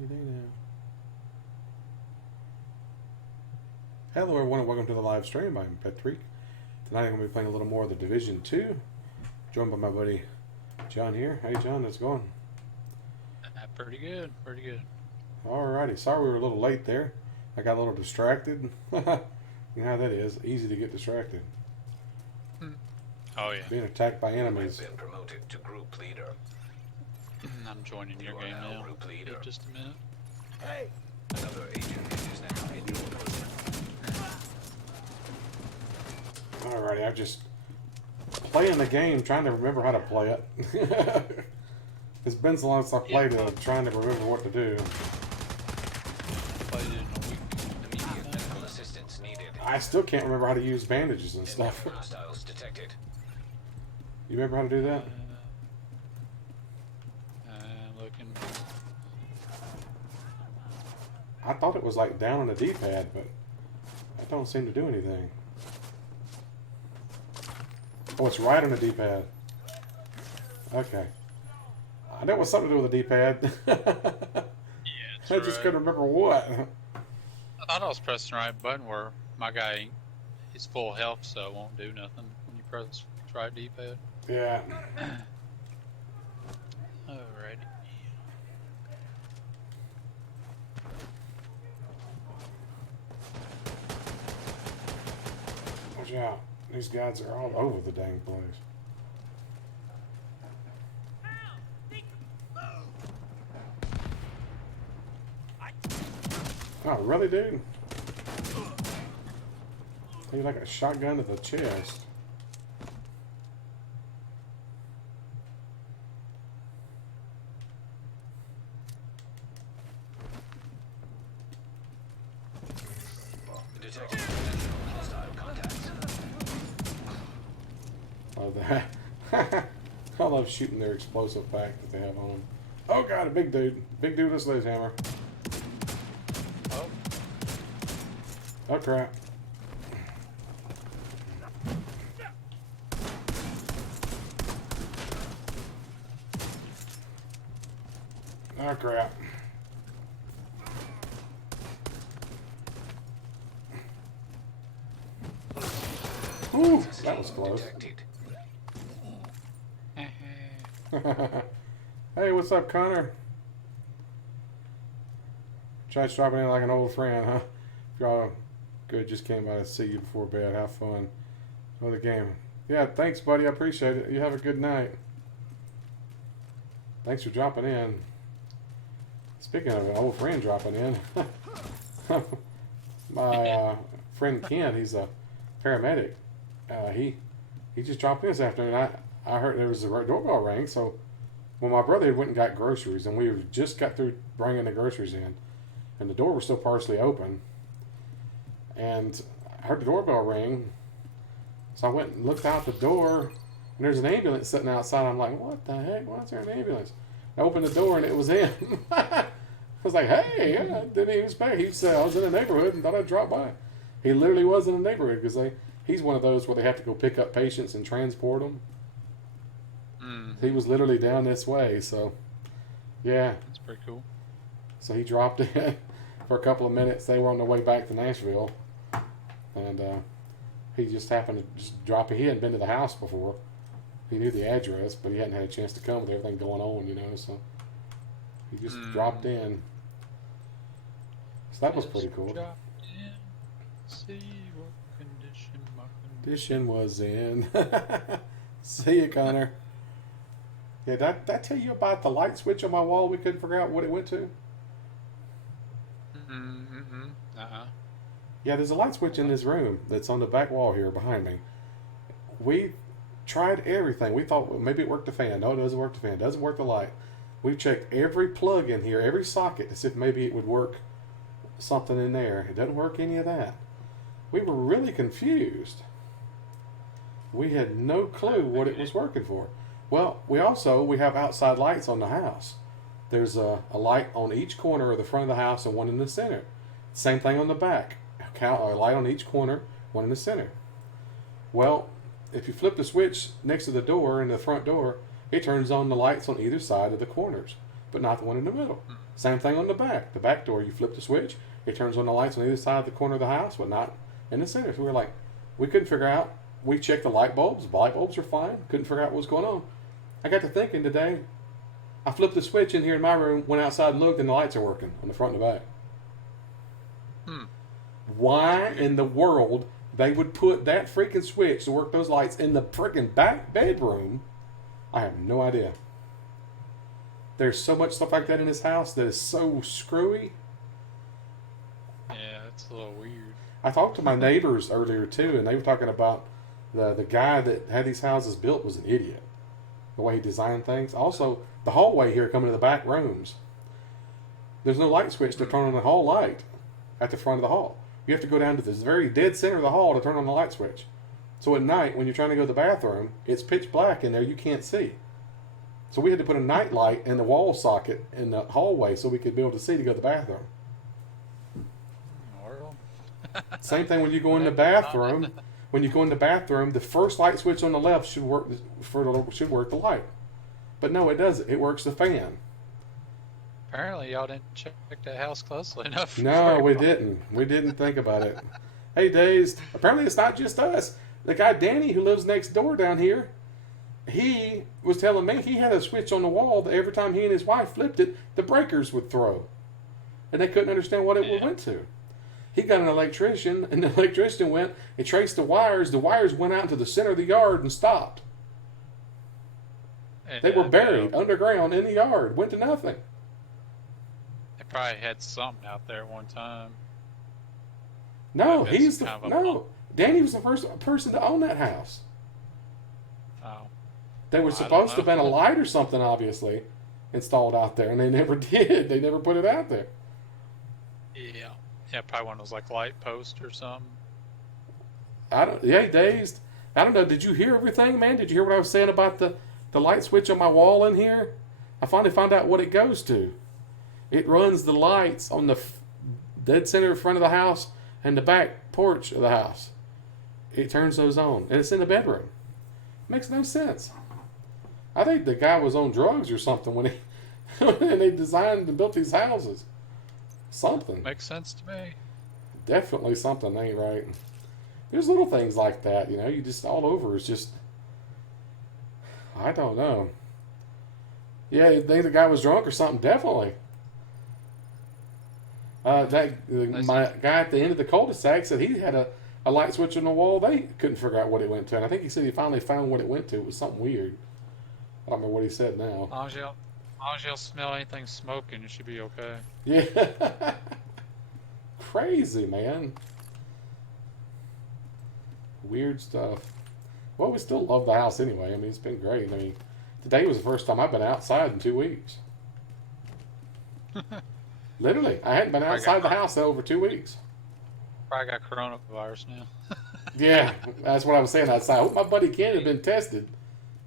Any day now. Hello everyone and welcome to the live stream. I'm Petreak. Tonight I'm going to be playing a little more of the Division 2. Joined by my buddy John here. Hey John, how's it going? Pretty good, pretty good. Alrighty, sorry we were a little late there. I got a little distracted. You know how that is, easy to get distracted. Oh yeah. Being attacked by enemies. Been promoted to group leader. I'm joining your game now. Group leader. In just a minute. Hey! Another agent is now in your group. Alrighty, I'm just playing the game, trying to remember how to play it. It's been so long since I played it, I'm trying to remember what to do. Played it in a week. Immediate medical assistance needed. I still can't remember how to use bandages and stuff. Hostiles detected. You remember how to do that? Looking. I thought it was like down on the D-pad, but that don't seem to do anything. Oh, it's right on the D-pad. Okay. I know it was something to do with the D-pad. Yeah, I just couldn't remember what. I thought I was pressing the right button where my guy is full health, so it won't do nothing when you press right D-pad. Yeah. Alrighty. Watch out. These guys are all over the dang place. Oh, really, dude? You like a shotgun to the chest. Detected potential hostile contacts. Oh, that. I love shooting their explosive pack that they have on them. Oh, God, a big dude. Big dude with a sledgehammer. Oh. Oh, crap. Oh, crap. Ooh, that was close. Hey, what's up, Connor? Trying dropping in like an old friend, huh? If y'all good, just came by to see you before bed. Have fun with the game. Yeah, thanks, buddy. I appreciate it. You have a good night. Thanks for dropping in. Speaking of an old friend dropping in, my friend Ken, he's a paramedic. He just dropped in this afternoon. I heard there was a doorbell ring, so when my brother went and got groceries, and we just got through bringing the groceries in, and the door was still partially open, and I heard the doorbell ring, so I went and looked out the door, and there's an ambulance sitting outside. I'm like, what the heck? Why is there an ambulance? I opened the door, and it was in. I was like, hey, I didn't even expect. He said I was in the neighborhood and thought I'd drop by. He literally was in the neighborhood because he's one of those where they have to go pick up patients and transport them. He was literally down this way, so yeah. That's pretty cool. So he dropped in for a couple of minutes. They were on their way back to Nashville, and he just happened to just drop in. He hadn't been to the house before. He knew the address, but he hadn't had a chance to come with everything going on, you know. So he just dropped in. So that was pretty cool. Dropped in, see what condition my Condition was in. See you, Connor. Yeah, did I tell you about the light switch on my wall? We couldn't figure out what it went to. Yeah, there's a light switch in this room that's on the back wall here behind me. We tried everything. We thought, well, maybe it worked the fan. No, it doesn't work the fan. It doesn't work the light. We've checked every plug in here, every socket, to see if maybe it would work something in there. It doesn't work any of that. We were really confused. We had no clue what it was working for. Well, we have outside lights on the house. There's a light on each corner of the front of the house and one in the center. Same thing on the back. A light on each corner, one in the center. Well, if you flip the switch next to the door in the front door, it turns on the lights on either side of the corners. but not the one in the middle. Hmm. Same thing on the back. The back door, you flip the switch, it turns on the lights on either side of the corner of the house, but not in the center. So we were like, we couldn't figure out. We checked the light bulbs. The light bulbs are fine. Couldn't figure out what was going on. I got to thinking today. I flipped the switch in here in my room, went outside and looked, and the lights are working on the front and the back. Hmm. Why in the world they would put that freaking switch to work those lights in the freaking back bedroom, I have no idea. There's so much stuff like that in this house that is so screwy. Yeah, it's a little weird. I talked to my neighbors earlier too, and they were talking about the guy that had these houses built was an idiot. The way he designed things. Also, the hallway here coming to the back rooms. There's no light switch to turn on the hall light at the front of the hall. You have to go down to this very dead center of the hall to turn on the light switch. So at night, when you're trying to go to the bathroom, it's pitch black in there. You can't see. So we had to put a night light in the wall socket in the hallway so we could be able to see to go to the bathroom. Well, Same thing when you go in the bathroom. When you go in the bathroom, the first light switch on the left should work the light. But no, it doesn't. It works the fan. apparently y'all didn't check that house closely enough. No, we didn't. We didn't think about it. Hey, Dazed. Apparently it's not just us. The guy Danny who lives next door down here, he was telling me he had a switch on the wall that every time he and his wife flipped it, the breakers would throw. And they couldn't understand what it went to. He got an electrician, and the electrician went and traced the wires. The wires went out into the center of the yard and stopped. And, They were buried underground in the yard. Went to nothing. They probably had something out there at one time. No, That's he's the kind of a no. Danny was the first person to own that house. Oh, They were I don't supposed to have been a know. light or something, obviously, installed out there, and they never did. They never put it out there. yeah. Yeah, probably one of those like light posts or something. Yeah, Dazed. I don't know. Did you hear everything, man? Did you hear what I was saying about the light switch on my wall in here? I finally found out what it goes to. It runs the lights on the dead center front of the house and the back porch of the house. It turns those on, and it's in the bedroom. Makes no sense. I think the guy was on drugs or something when when they designed and built these houses. Something. Makes sense to me. Definitely something ain't right. There's little things like that, you just all over. It's just, I don't know. Yeah, you think the guy was drunk or something? Definitely. My guy at the end of the cul-de-sac said he had a light switch on the wall. They couldn't figure out what it went to. And I think he said he finally found what it went to. It was something weird. I don't know what he said now. As long as you don't smell anything smoking, you should be okay. Yeah. Crazy, man. Weird stuff. Well, we still love the house anyway. I mean, it's been great. I mean, today was the first time I've been outside in 2 weeks. Literally. I hadn't been outside the house in over 2 weeks. Probably got coronavirus now. Yeah, that's what I was saying outside. I hope my buddy Ken had been tested.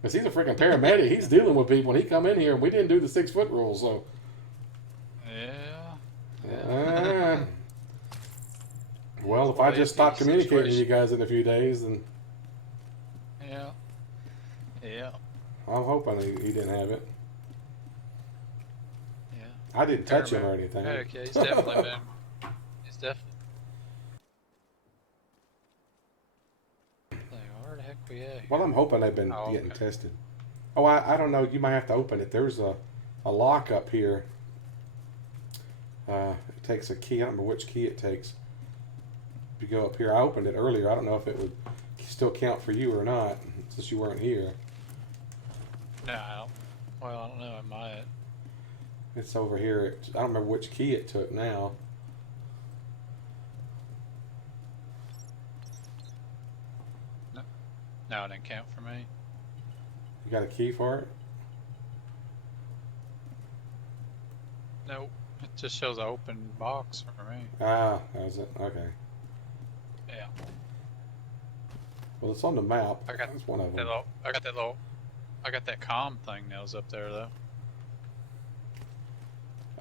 Because he's a freaking paramedic. He's dealing with people. And he come in here and we didn't do the 6 foot rule, so. Yeah. Well, if I just stop communicating with you guys in a few days, then Yeah. Yeah. I'm hoping he didn't have it. Yeah. I didn't touch him or anything. Okay, he's definitely been. He's definitely. Where the heck we at here? Well, I'm hoping they've been getting tested. Oh, I don't know. You might have to open it. There's a lock up here. It takes a key. I don't remember which key it takes. If you go up here, I opened it earlier. I don't know if it would still count for you or not, since you weren't here. No, well, I don't know. I might. It's over here. I don't remember which key it took now. No, it didn't count for me. You got a key for it? Nope. It just shows an open box for me. Ah, that was it. Okay. Yeah. Well, it's on the map. I got That's one of them. I got that comm thing that was up there though.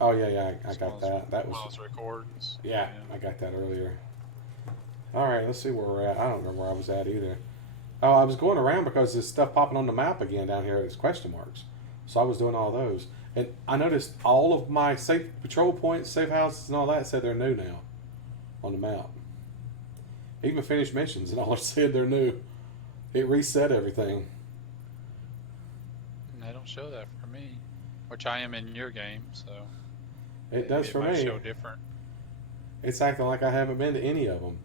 Oh yeah, I got that. That One of was those recordings. yeah, I got that earlier. All right, let's see where we're at. I don't remember where I was at either. Oh, I was going around because there's stuff popping on the map again down here. It's question marks. So I was doing all those. And I noticed all of my safe patrol points, safe houses, and all that said they're new now on the map. Even finished missions and all said they're new. It reset everything. And they don't show that for me, which I am in your game, so It does for might me. show different. It's acting like I haven't been to any of them.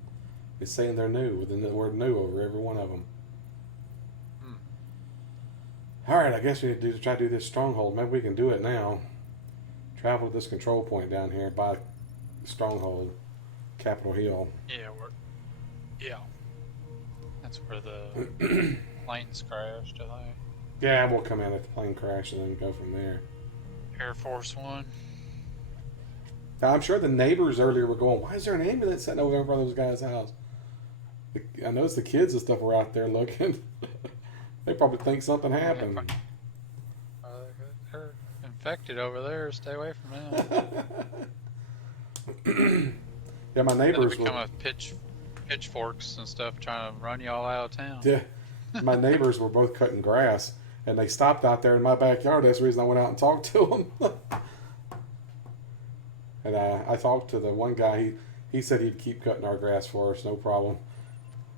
It's saying they're new with the word new over every one of them. All right, I guess we need to try to do this stronghold. Maybe we can do it now. Travel to this control point down here by the stronghold, Capitol Hill. Yeah, that's where the planes crashed, I think. Yeah, we'll come in at the plane crash and then go from there. Air Force One. Now, I'm sure the neighbors earlier were going, "Why is there an ambulance sitting over in front of those guys' house?" I noticed the kids and stuff were out there looking. They probably think something happened. They're infected over there. Stay away from them. Yeah, my neighbors They become were. a pitchforks and stuff trying to run y'all out of town. Yeah, my neighbors were both cutting grass, and they stopped out there in my backyard. That's the reason I went out and talked to them. And I talked to the one guy. He said he'd keep cutting our grass for us, no problem.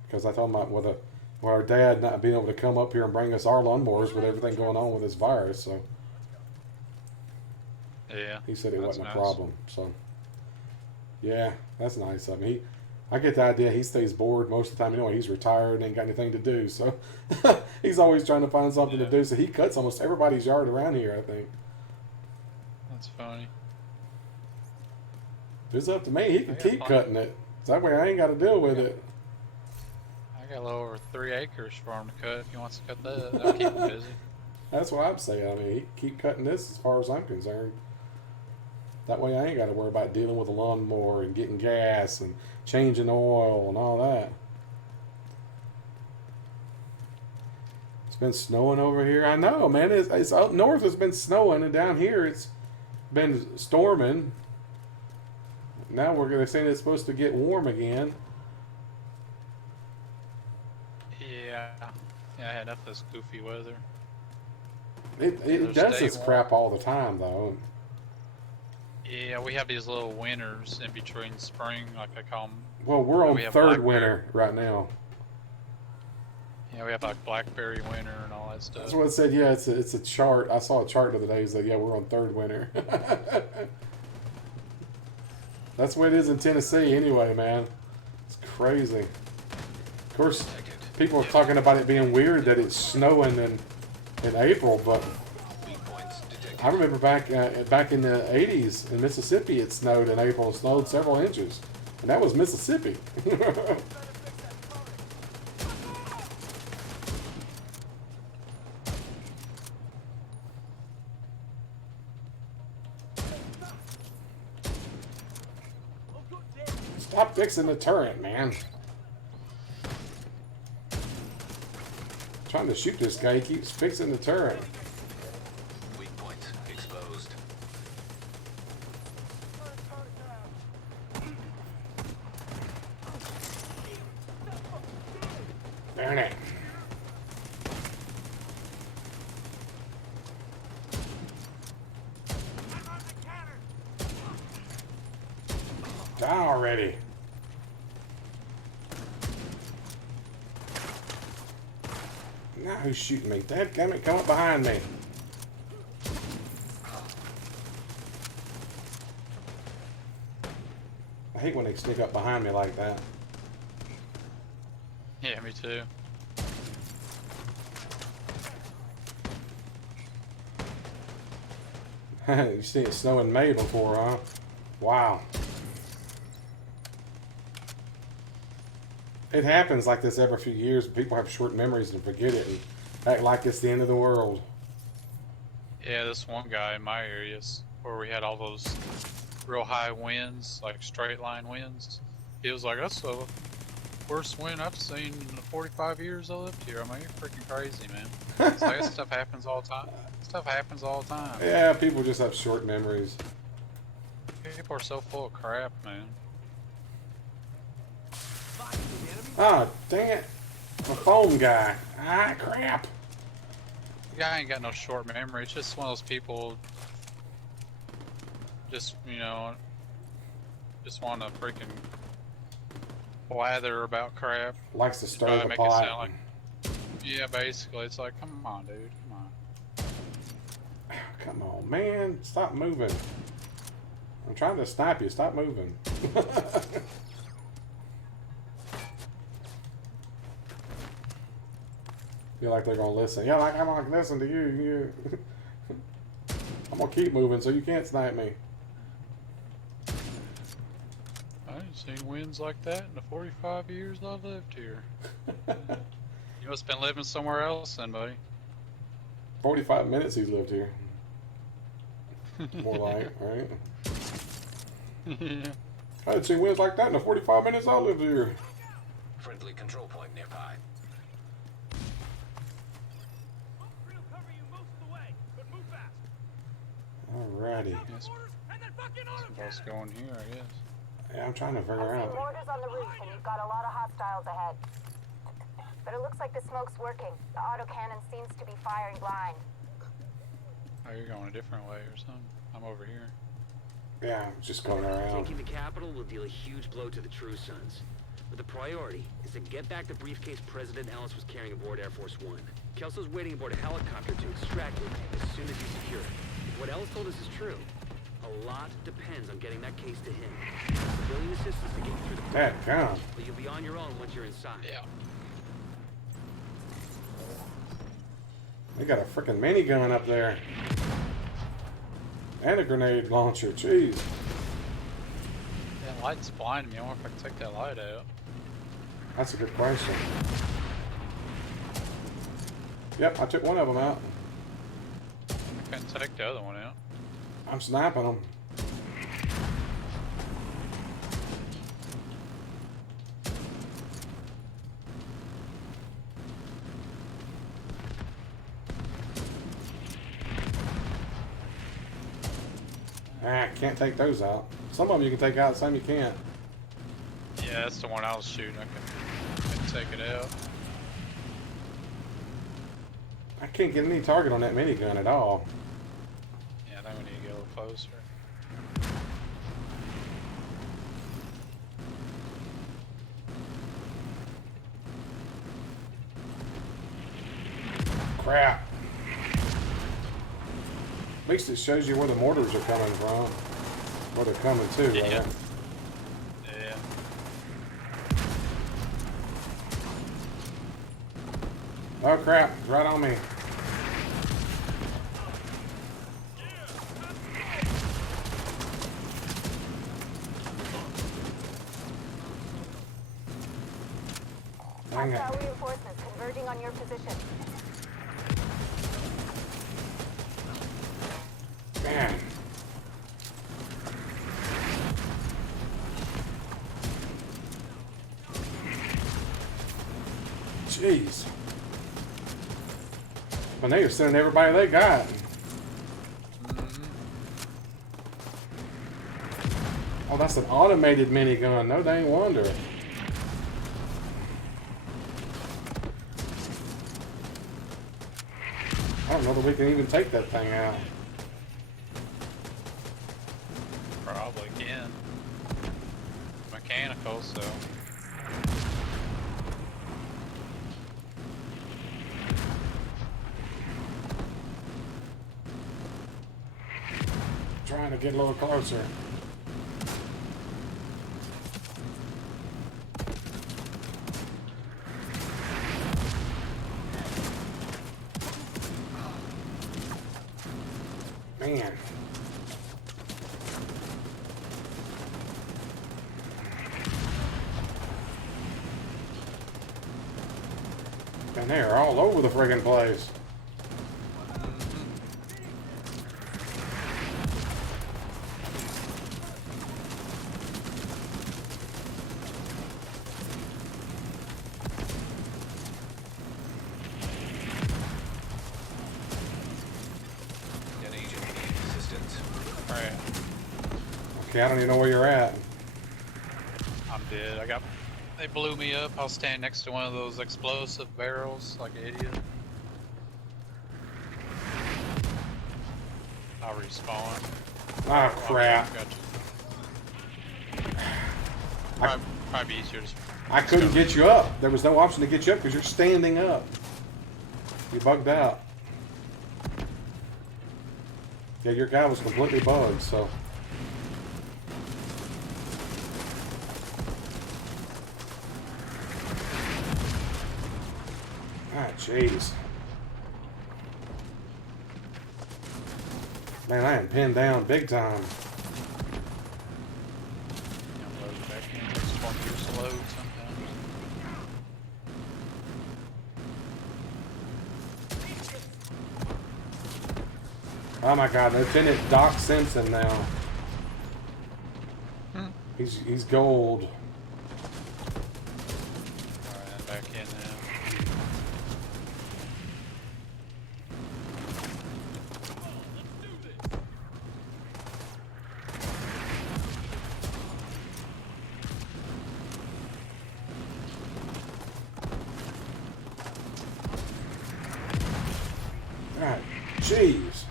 Because I told him about with our dad not being able to come up here and bring us our lawnmowers with everything going on with this virus. So Yeah. he said it That's wasn't nice. a problem. So yeah, that's nice of him. I get the idea he stays bored most of the time. Anyway, he's retired and ain't got anything to do. So he's always trying to find something to do. So he cuts almost everybody's yard around here, I think. That's funny. If it's up to me, he can I got keep plenty. cutting it. So that way I ain't got to deal with it. I got a little over 3 acres for him to cut. If he wants to cut that, that'll keep him busy. That's what I'm saying. I mean, he can keep cutting this as far as I'm concerned. That way I ain't got to worry about dealing with a lawnmower and getting gas and changing oil and all that. It's been snowing over here. I know, man. It's up north. It's been snowing, and down here it's been storming. Now they're saying it's supposed to get warm again. Yeah. Yeah, I had enough of this goofy weather. It It'll does stay this warm. crap all the time, though. Yeah, we have these little winters in between spring, like I call them. Well, we're on We have third blackberry. winter right now. Yeah, we have like blackberry winter and all that stuff. That's what it said. Yeah, it's a chart. I saw a chart the other day that said, yeah, we're on third winter. That's the way it is in Tennessee anyway, man. It's crazy. Of course, people are talking about it being weird that it's snowing in April, but Weak points detected. I remember back in the 80s in Mississippi, it snowed in April. It snowed several inches. And that was Mississippi. Stop fixing the turret, man. Trying to shoot this guy, he keeps fixing the turret. Weak points exposed. Darn it. Die already. Now who's shooting me? Dadgummit, come up behind me. I hate when they sneak up behind me like that. Yeah, me too. You've seen it snow in May before, huh? Wow. It happens like this every few years. People have short memories and forget it and act like it's the end of the world. Yeah, this one guy in my areas where we had all those real high winds, like straight line winds. He was like, "That's the worst wind I've seen in the 45 years I lived here." I'm like, "You're freaking crazy, man." It's like, that stuff happens all the time. Stuff happens all the time. Yeah, people just have short memories. People are so full of crap, man. Ah, dang it. The phone guy. Ah, crap. guy ain't got no short memory. It's just one of those people. Just just want to freaking blather about crap. Likes to Try stir to the make it pot. sound like. Yeah, basically, it's like, come on, dude, come on. Come on, man. Stop moving. I'm trying to snipe you. Stop moving. Feel like they're gonna listen. Yeah, like I'm gonna listen to you. I'm gonna keep moving so you can't snipe me. I ain't seen winds like that in the 45 years I've lived here. You must have been living somewhere else then, buddy. 45 minutes he's lived here. More like, right? Yeah. I didn't see winds like that in the 45 minutes I lived here. Friendly control point nearby. Alrighty. Yes. Supposed to go in here, I guess. Yeah, I'm trying to figure I see out. mortars on the roof, and you've got a lot of hostiles ahead. But it looks like the smoke's working. The autocannon seems to be firing blind. Oh, you're going a different way or something. I'm over here. Yeah, I'm just going around. Taking the capital will deal a huge blow to the True Sons. But the priority is to get back the briefcase President Ellis was carrying aboard Air Force One. Kelso's waiting aboard a helicopter to extract it as soon as you secure it. If what Ellis told us is true, a lot depends on getting that case to him. Civilian assistance to get you through the That gun. but you'll be on your own once you're inside. Yeah. They got a freaking minigun up there. And a grenade launcher. Jeez. That light's blinding me. I wonder if I can take that light out. That's a good question. Yep, I took one of them out. I couldn't take the other one out. I'm sniping them. Ah, can't take those out. Some of them you can take out, some you can't. Yeah, that's the one I was shooting. I couldn't take it out. I can't get any target on that minigun at all. Yeah, I think we need to get a little closer. Crap. At least it shows you where the mortars are coming from. Where they're coming to, Yeah. right? Yeah. Oh crap, it's right on me. Dang it. Hostile reinforcements converging on your position. Man. Jeez. When they were sending everybody they got. Oh, that's an automated minigun. No dang wonder. I don't know that we can even take that thing out. Probably can. Mechanical, so. Trying to get a little closer. Man. And they're all over the friggin' place. An agent needs assistance. Alright, Okay, I don't even know where you're at. I'm dead. They blew me up. I was standing next to one of those explosive barrels like an idiot. I'll respawn. Ah, crap. Got you. I- Probably easier to. I couldn't get you up. There was no option to get you up because you're standing up. You bugged out. Yeah, your guy was completely bugged, so. Ah, jeez. Man, I am pinned down big time. Load back in. It's 20 years to load sometimes. Oh my God, Lieutenant Doc Simpson now. He's gold. Alright, I'm back in now. God, jeez.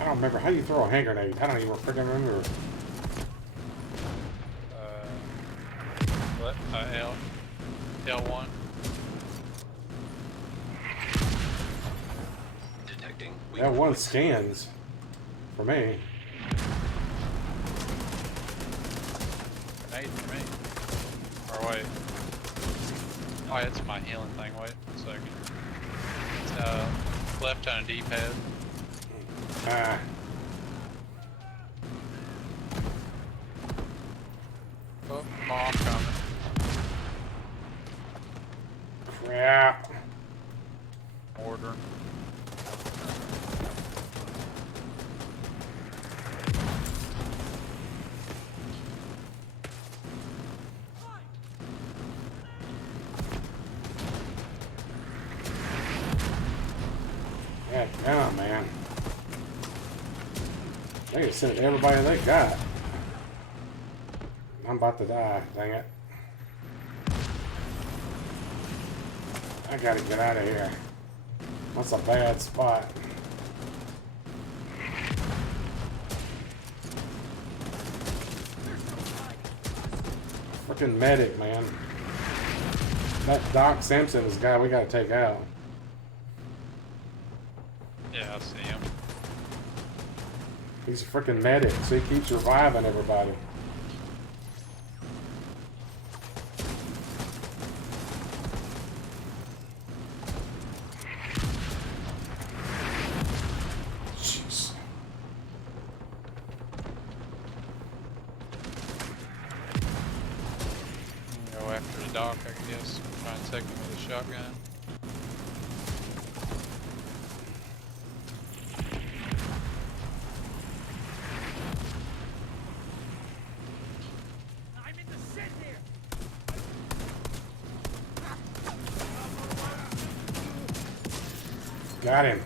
I don't remember. How do you throw a hand grenade? I don't even freaking remember. What? L1. Detecting weak That one points. scans for me. Grenade for me. Or wait. Oh, it's my healing thing. Wait 1 second. It's left on a D-pad. Ah, Oh, mom coming. crap. Ordering. Heck, yeah, man. They just sent everybody they got. I'm about to die, dang it. I gotta get out of here. That's a bad spot. Freaking medic, man. That Doc Simpson is the guy we gotta take out. Yeah, I see him. He's a freaking medic, so he keeps reviving everybody. Jeez. Go after the doc, I guess. Try and take him with a shotgun. Got him.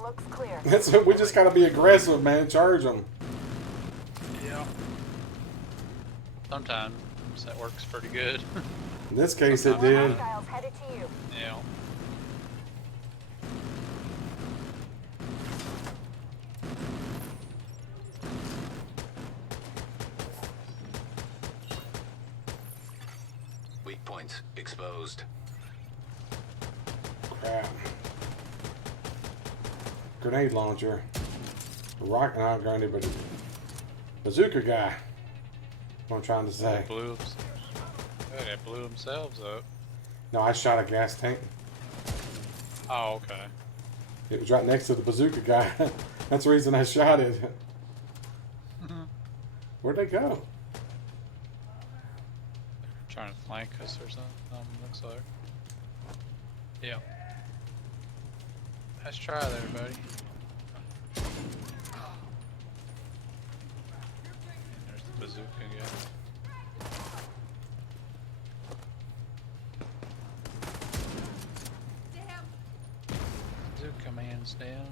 Looks clear. That's we just gotta be aggressive, man. Charge them. Yeah. Sometimes that works pretty good. In this case, it More did. hostiles headed to you. Yeah. Weak points exposed. Crap. Grenade launcher. Rocket, not grenade, but bazooka guy. What I'm trying to say. They blew themselves up. No, I shot a gas tank. Oh, okay. It was right next to the bazooka guy. That's the reason I shot it. Where'd they go? Trying to flank us or something, looks like. Yeah. Nice try there, buddy. There's the bazooka guy. Bazooka man's down.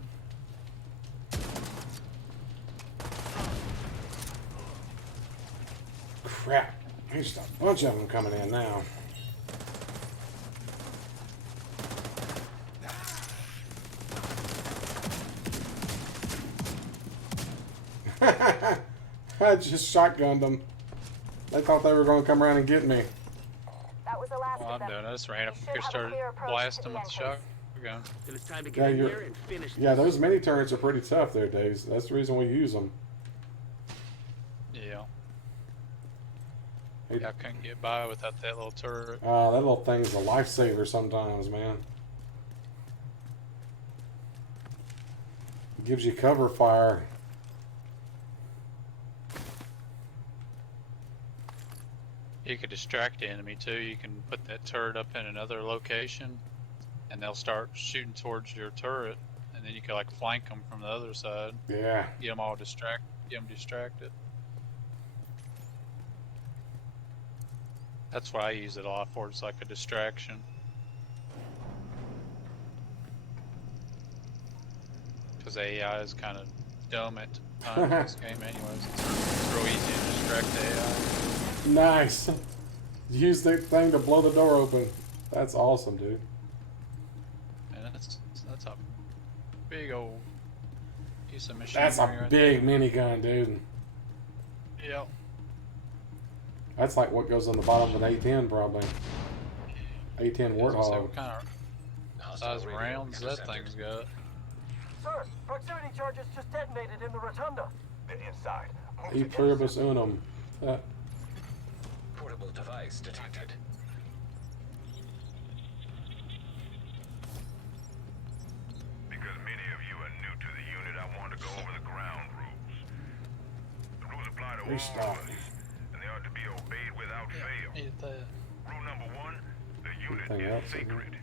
crap. There's just a bunch of them coming in now. I just shotgunned them. They thought they were going to come around and get me. That was the last Well, of I'm them. doing. I just ran up You here, should have a started clear approach blasting to the with the entrance. shotgun. Then it's time to Yeah, get in you're- here and finish Yeah, this. those mini turrets are pretty tough there, Dave. That's the reason we use them. Yeah. Hey. I couldn't get by without that little turret. That little thing is a lifesaver sometimes, man. It gives you cover fire. You could distract the enemy too. You can put that turret up in another location, and they'll start shooting towards your turret, and then you can like flank them from the other side. Yeah. Get them distracted. That's what I use it a lot for. It's like a distraction. Because AI is kind of dumb at times in this game, anyways. It's real easy to distract the AI. Nice. Use that thing to blow the door open. That's awesome, dude. And that's a big old piece of machine. That's a big minigun, dude. Yep. That's like what goes on the bottom of an A10, probably. A10 Warthog. What kind of Hostile size radio rounds that intercepted. thing's got? Sir, proximity charges just detonated in the rotunda. They're inside. Move E to pluribus unum. Portable device detected. Because many of you are new to the unit, I want to go over the ground rules. The rules apply to all Restart. of us, and they are to be obeyed without fail. Eat that. Rule number 1, the unit Anything is else in sacred.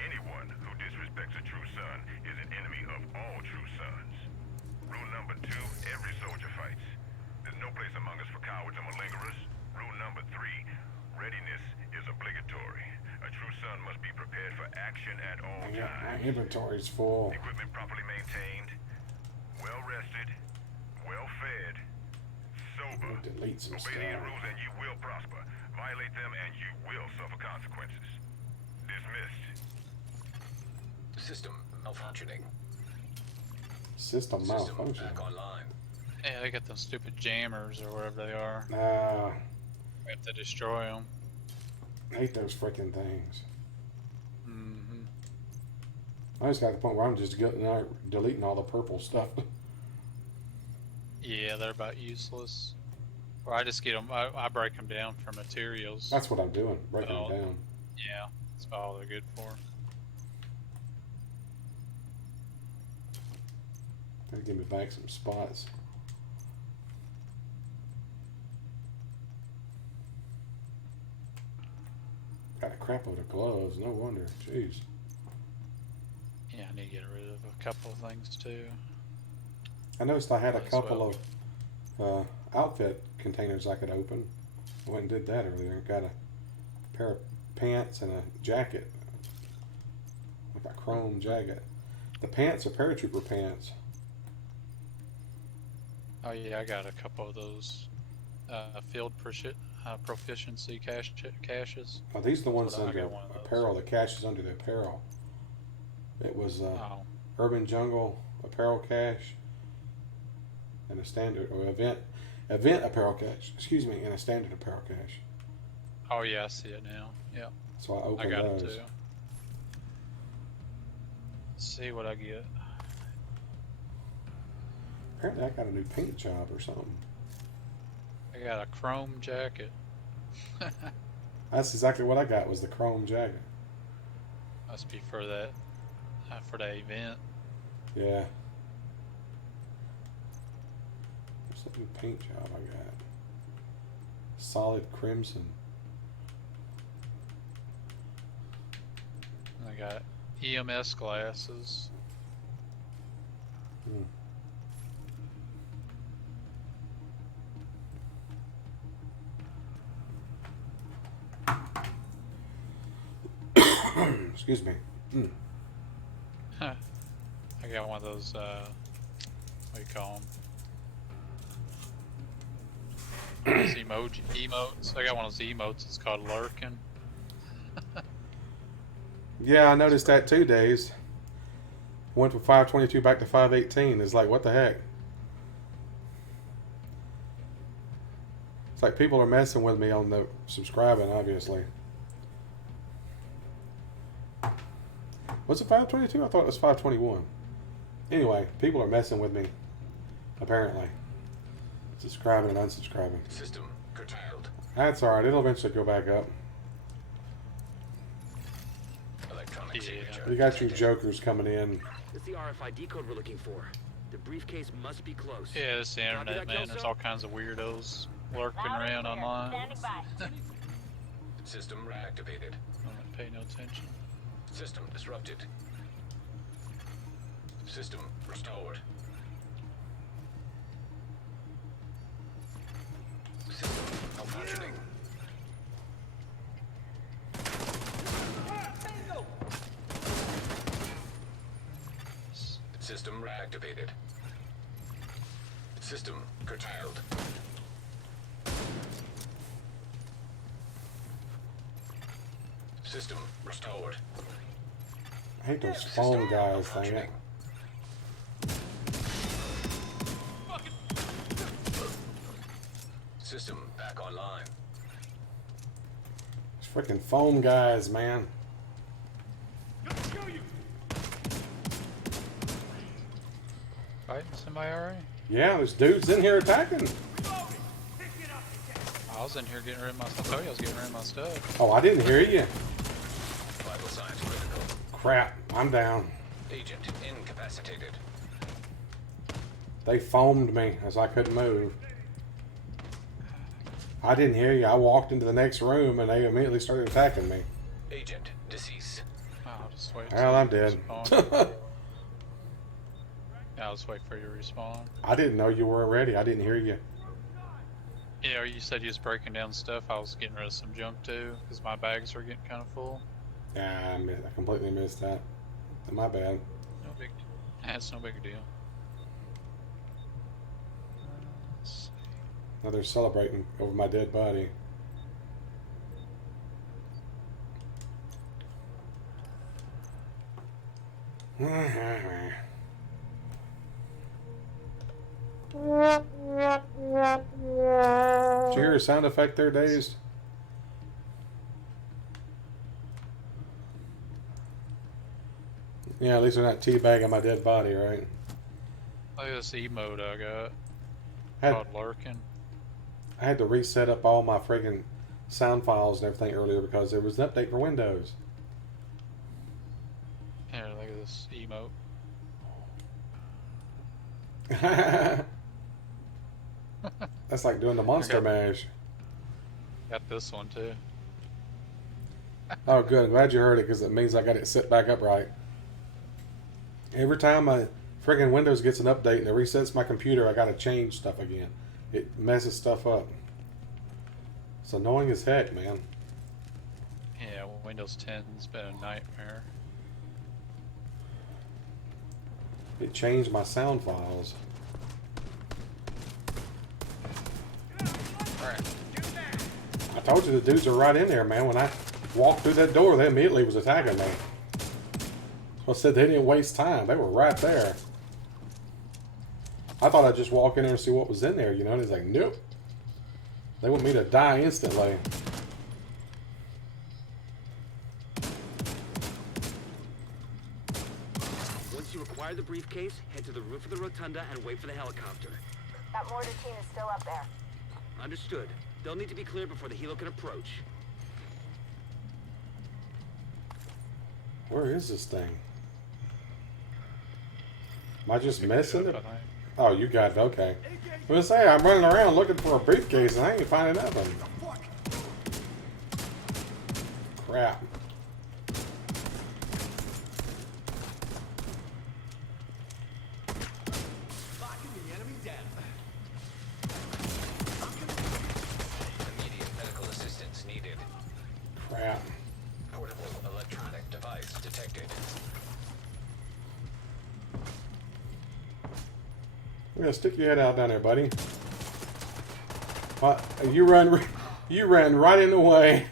Anyone who disrespects a true son is an enemy of all true sons. Rule number 2, every soldier fights. There's no place among us for cowards and malingerers. Rule number 3, readiness is obligatory. A true son must be prepared for action at all Yeah, my times. inventory's full. Equipment properly maintained, well rested, well fed, sober. Delete some Obey these stuff. rules and you will prosper. Violate them and you will suffer consequences. Dismissed. System malfunctioning. System System malfunction. back online. Yeah, they got them stupid jammers or whatever they are. We have to destroy them. I hate those freaking things. Mm-hmm. I just got to the point where I'm just getting out, deleting all the purple stuff. Yeah, they're about useless. Or I just get them. I break them down for materials. That's what I'm doing, breaking Oh. them down. Yeah, that's about all they're good for. Gotta give me back some spots. Got a crap load of gloves, no wonder. Jeez. Yeah, I need to get rid of a couple of things too. I noticed I had a Might as couple of outfit containers I could open. I went and did that earlier. Got a pair of pants and a jacket. Like a chrome jacket. The pants are paratrooper pants. Oh yeah, I got a couple of those field proficiency caches. Oh, these are the ones Hold on, I under got one of those. apparel. The cache is under the apparel. It was Oh, Urban Jungle apparel cache and a standard or event apparel cache. Excuse me, and a standard apparel cache. oh yeah, I see it now. Yeah, So I I opened got it those. too. Let's see what I get. Apparently, I got a new paint job or something. I got a chrome jacket. That's exactly what I got. Was the chrome jacket. Must be for that event. Yeah. What's the new paint job I got? Solid crimson. And I got EMS glasses. Hmm. Excuse me. Mm. I got one of those. What do you call them? Those emotes. I got one of those emotes. It's called lurking. Yeah, I noticed that too, Days. Went from 522 back to 518. It's like, what the heck? It's like people are messing with me on the subscribing, obviously. Was it 522? I thought it was 521. Anyway, people are messing with me, apparently. Subscribing and unsubscribing. System curtailed. That's alright, it'll eventually go back up. Electronic signature. You got your jokers coming in. It's the RFID code we're looking for. The briefcase must be close. Yeah, it's the internet, man. There's all kinds of weirdos lurking around online. Standing by. System reactivated. Don't pay no attention. System disrupted. System restored. System malfunctioning. System reactivated. System curtailed. System restored. I hate those phone guys, dang it. System back online. Those freaking phone guys, man. Fighting somebody already? Yeah, there's dudes in here attacking. I was in here getting rid of my stuff. I told you I was getting rid of my stuff. Oh, I didn't hear you. Vital signs critical. Crap, I'm down. Agent incapacitated. They foamed me as I couldn't move. I didn't hear you. I walked into the next room and they immediately started attacking me. Agent deceased. I'll just wait. Well, I'm dead. Yeah, I'll just wait for you to respawn. I didn't know you weren't ready. I didn't hear you. Yeah, you said you was breaking down stuff. I was getting rid of some junk too, because my bags were getting kind of full. Yeah, I completely missed that. My bad. No big. That's no big deal. Let's Now they're celebrating over my dead body. Did you hear a sound effect there, Days? Yeah, at least they're not teabagging my dead body, right? Look at this emote I got. Had, Called lurking. I had to reset up all my friggin' sound files and everything earlier because there was an update for Windows. Here, look at this emote. That's like doing the Monster Mash. Got this one too. Oh, good. I'm glad you heard it because it means I got it set back up right. Every time my friggin' Windows gets an update and it resets my computer, I got to change stuff again. It messes stuff up. It's annoying as heck, man. Yeah, well, Windows 10's been a nightmare. It changed my sound files. I told you the dudes are right in there, man. When I walked through that door, they immediately was attacking me. I said they didn't waste time. They were right there. I thought I'd just walk in there and see what was in there, you know, and it's like, nope. They want me to die instantly. Once you acquire the briefcase, head to the roof of the rotunda and wait for the helicopter. That mortar team is still up there. Understood. They'll need to be cleared before the helo can approach. Where is this thing? Am I just missing I it? think. Oh, you got it. Okay. I was gonna say, I'm running around looking for a briefcase and I ain't finding nothing. Crap. Immediate medical assistance needed. Crap. Portable electronic device detected. Yeah, stick your head out down there, buddy. You ran right in the way.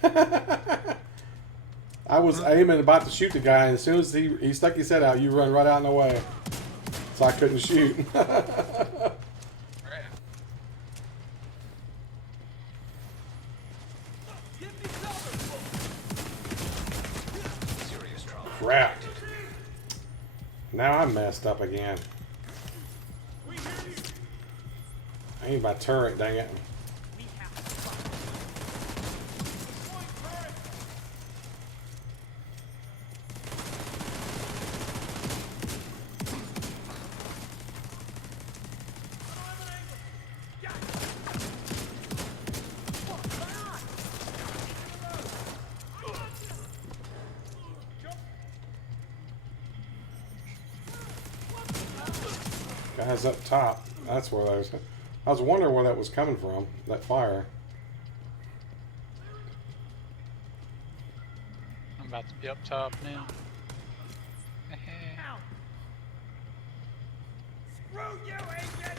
I was aiming about to shoot the guy, and as soon as he stuck his head out, you run right out in the way. So I couldn't shoot. Serious trauma. Crap. Now I'm messed up again. I need my turret, dang it. Guys up top. That's where I was wondering where that was coming from, that fire. I'm about to be up top now. Screw you, agent!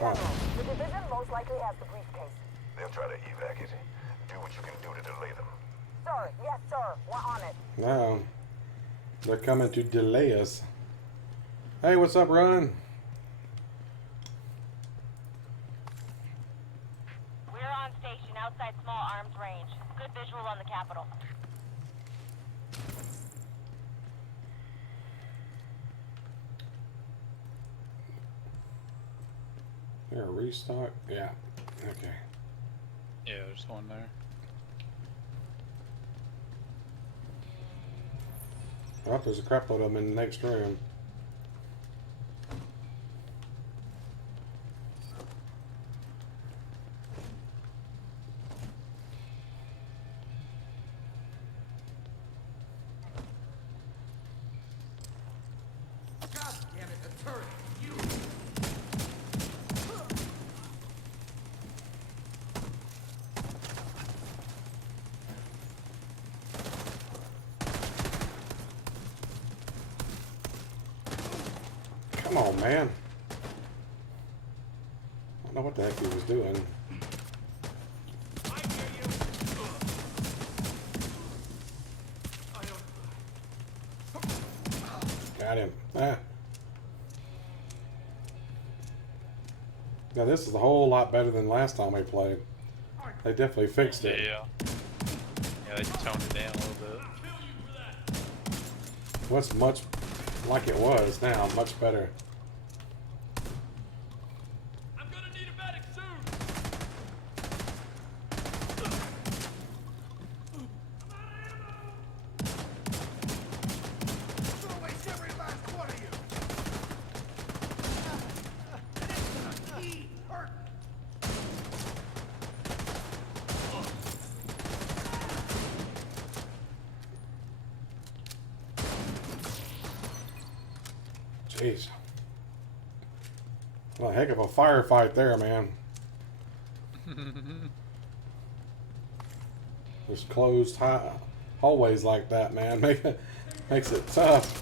Oh, The division most likely has the briefcase. They'll try to evac it. Do what you can do to delay them. Sir, yes, sir. We're on it. no. They're coming to delay us. Hey, what's up, Ron? We're on station outside small arms range. Good visual on the Capitol. There a restock? Yeah. Okay. Yeah, there's one there. Oh, there's a crap load of them in the next room. God damn it, a turret! You! Come on, man. I don't know what the heck he was doing. I hear you! Got him. Ah. Now this is a whole lot better than last time we played. They definitely fixed it. Yeah. Yeah, they toned it down a little bit. What's much like it was now, much better. I'm gonna need a medic soon! I'm gonna waste every last one of you! Hurt! Jeez. Well, a heck of a firefight there, man. There's closed hallways like that, man. Makes it tough.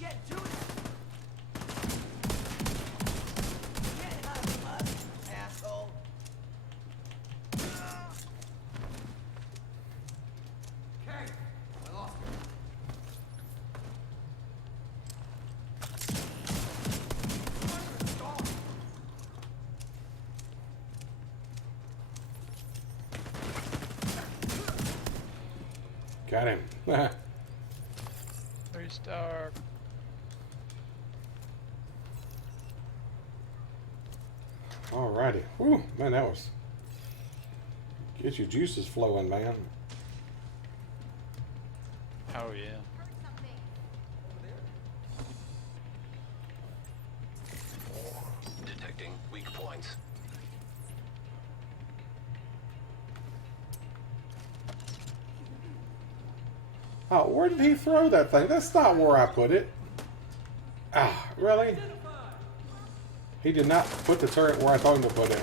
Get to it! Get out of us, asshole! Okay, I lost him. Got him. Restart. Alrighty. Whew, man, that was... Get your juices flowing, man. Oh yeah. Detecting weak points. Oh, where did he throw that thing? That's not where I put it. Ah, really? He did not put the turret where I told him to put it.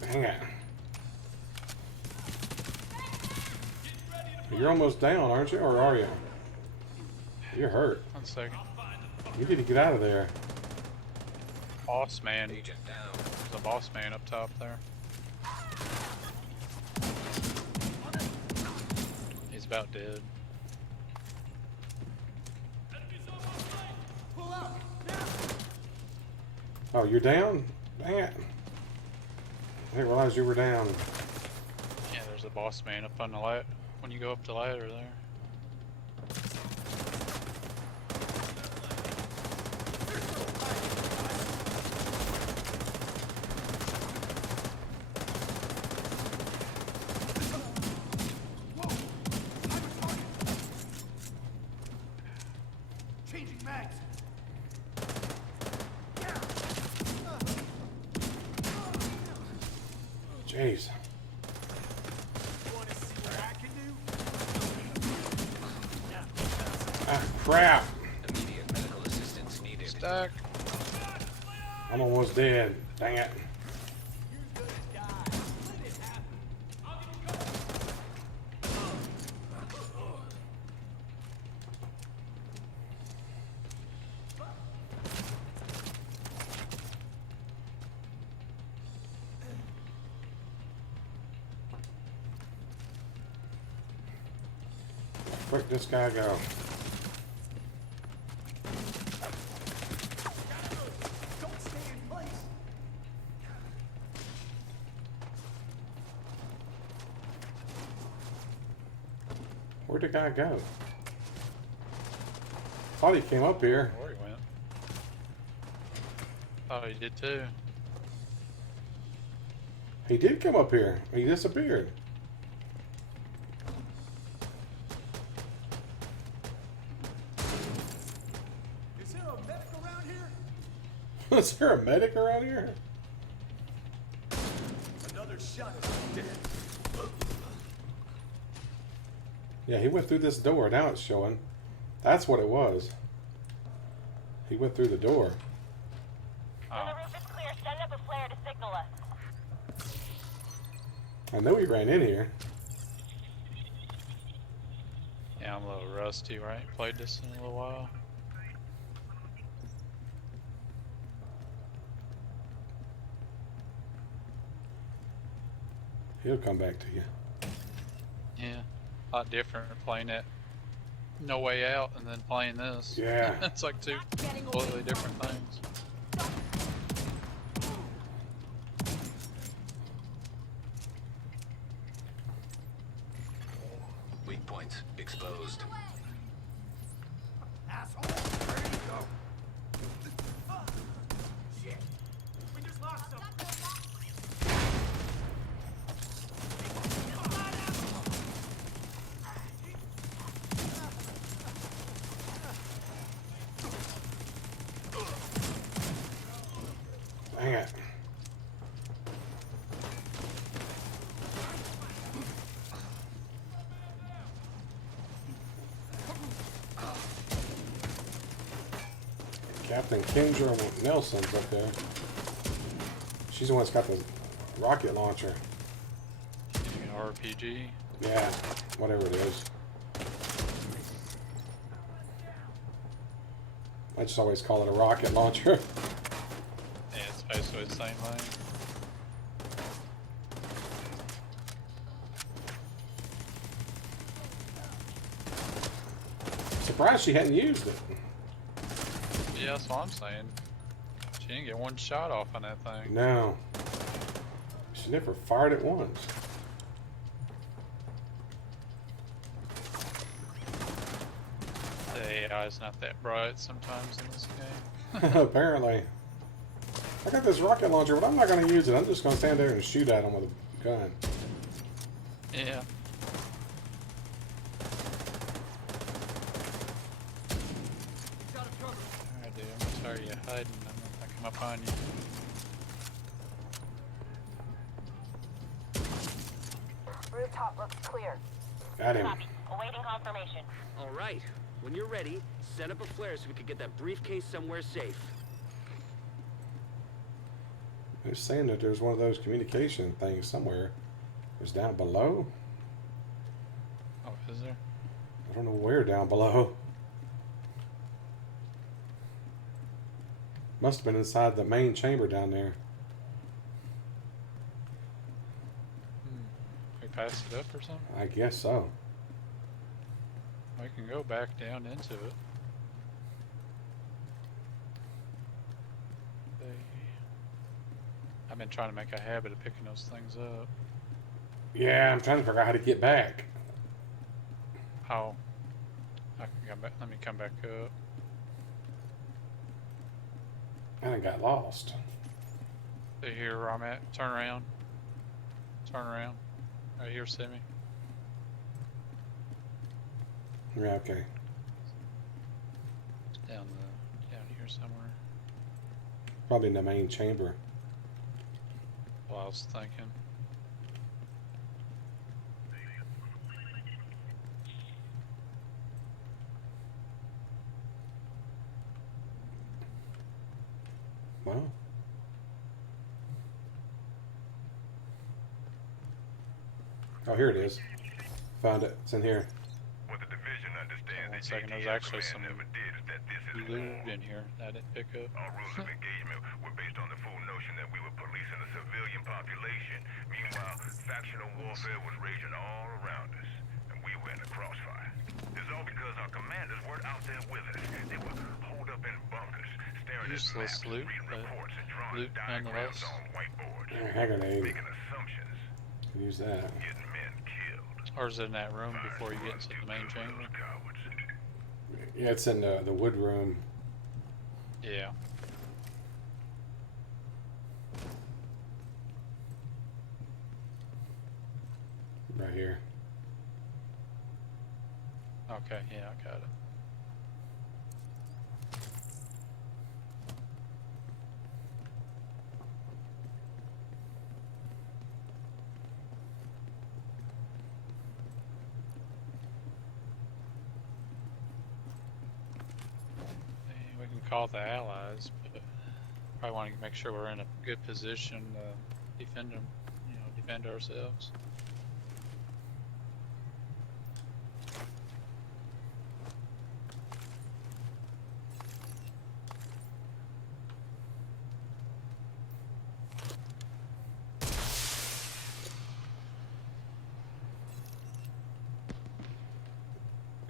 Dang it. You're almost down, aren't you? Or are you? You're hurt. 1 second. You need to get out of there. Boss man. Agent down. There's a boss man up top there. He's about dead. Oh, you're down? Dang it. I didn't realize you were down. Yeah, there's a boss man up on the ladder. When you go up the ladder there. Changing mags. Jeez. Want to see what I can do? Ah, crap. Immediate medical assistance needed. Stack. I'm almost dead. Dang it. Where'd this guy go? Don't stay in place. Where'd the guy go? Thought he came up here. Where he went. Thought he did too. He did come up here. He disappeared. Is there a medic around here? Is there a medic around here? Another shot at him dead. Yeah, he went through this door. Now it's showing. That's what it was. He went through the door. When Oh. the roof is clear, send up a flare to signal us. I know he ran in here. Yeah, I'm a little rusty, right? Played this in a little while. He'll come back to you. Yeah. A lot different playing it No Way Out and then playing this. Yeah. It's like two completely different things. Weak points exposed. Asshole. Ready to go. Shit. We just lost some. Dang it. Captain Kendra Nelson's up there. She's the one that's got the rocket launcher. RPG. Yeah, whatever it is. I just always call it a rocket launcher. Yeah, it's basically the same thing. Surprised she hadn't used it. Yeah, that's what I'm saying. She didn't get one shot off on that thing. No. She never fired it once. The AI is not that bright sometimes in this game. Apparently. I got this rocket launcher, but I'm not going to use it. I'm just going to stand there and shoot at them with a gun. Yeah. Alright, dude, I'm gonna start you hiding. I'm gonna come up on you. Rooftop looks clear. Got him. Copy. Awaiting confirmation. All right. When you're ready, set up a flare so we can get that briefcase somewhere safe. They're saying that there's one of those communication things somewhere. It's down below. Oh, is there? I don't know where down below. Must have been inside the main chamber down there. We passed it up or something? I guess so. We can go back down into it. I've been trying to make a habit of picking those things up. Yeah, I'm trying to figure out how to get back. How? I can come back. Let me come back up. And I got lost. See here where I'm at. Turn around. Turn around. Right here, see me. Yeah, okay. Down here somewhere. Probably in the main chamber. Well, I was thinking. Well. Oh, here it is. Found it. It's in here. What the division understands, One the second, there's ATF actually some command never did is that this is loot war. in here that I didn't pick up. Our rules of engagement were based on the full notion that we were policing the civilian population. Meanwhile, factional warfare was raging all around us, and we were in the crossfire. It's all because our commanders weren't out there with us. They were holed up in bunkers, staring at Useless maps, loot, reading but reports, and drawing loot diagrams nonetheless. on whiteboards, Hand grenade. making assumptions, Can use that. getting men killed. Or is it in that room before you get into the main chamber? Cowards. Yeah, it's in the wood room. Yeah. Right here. Okay, yeah, I got it. We can call the allies, but probably want to make sure we're in a good position to defend them, defend ourselves.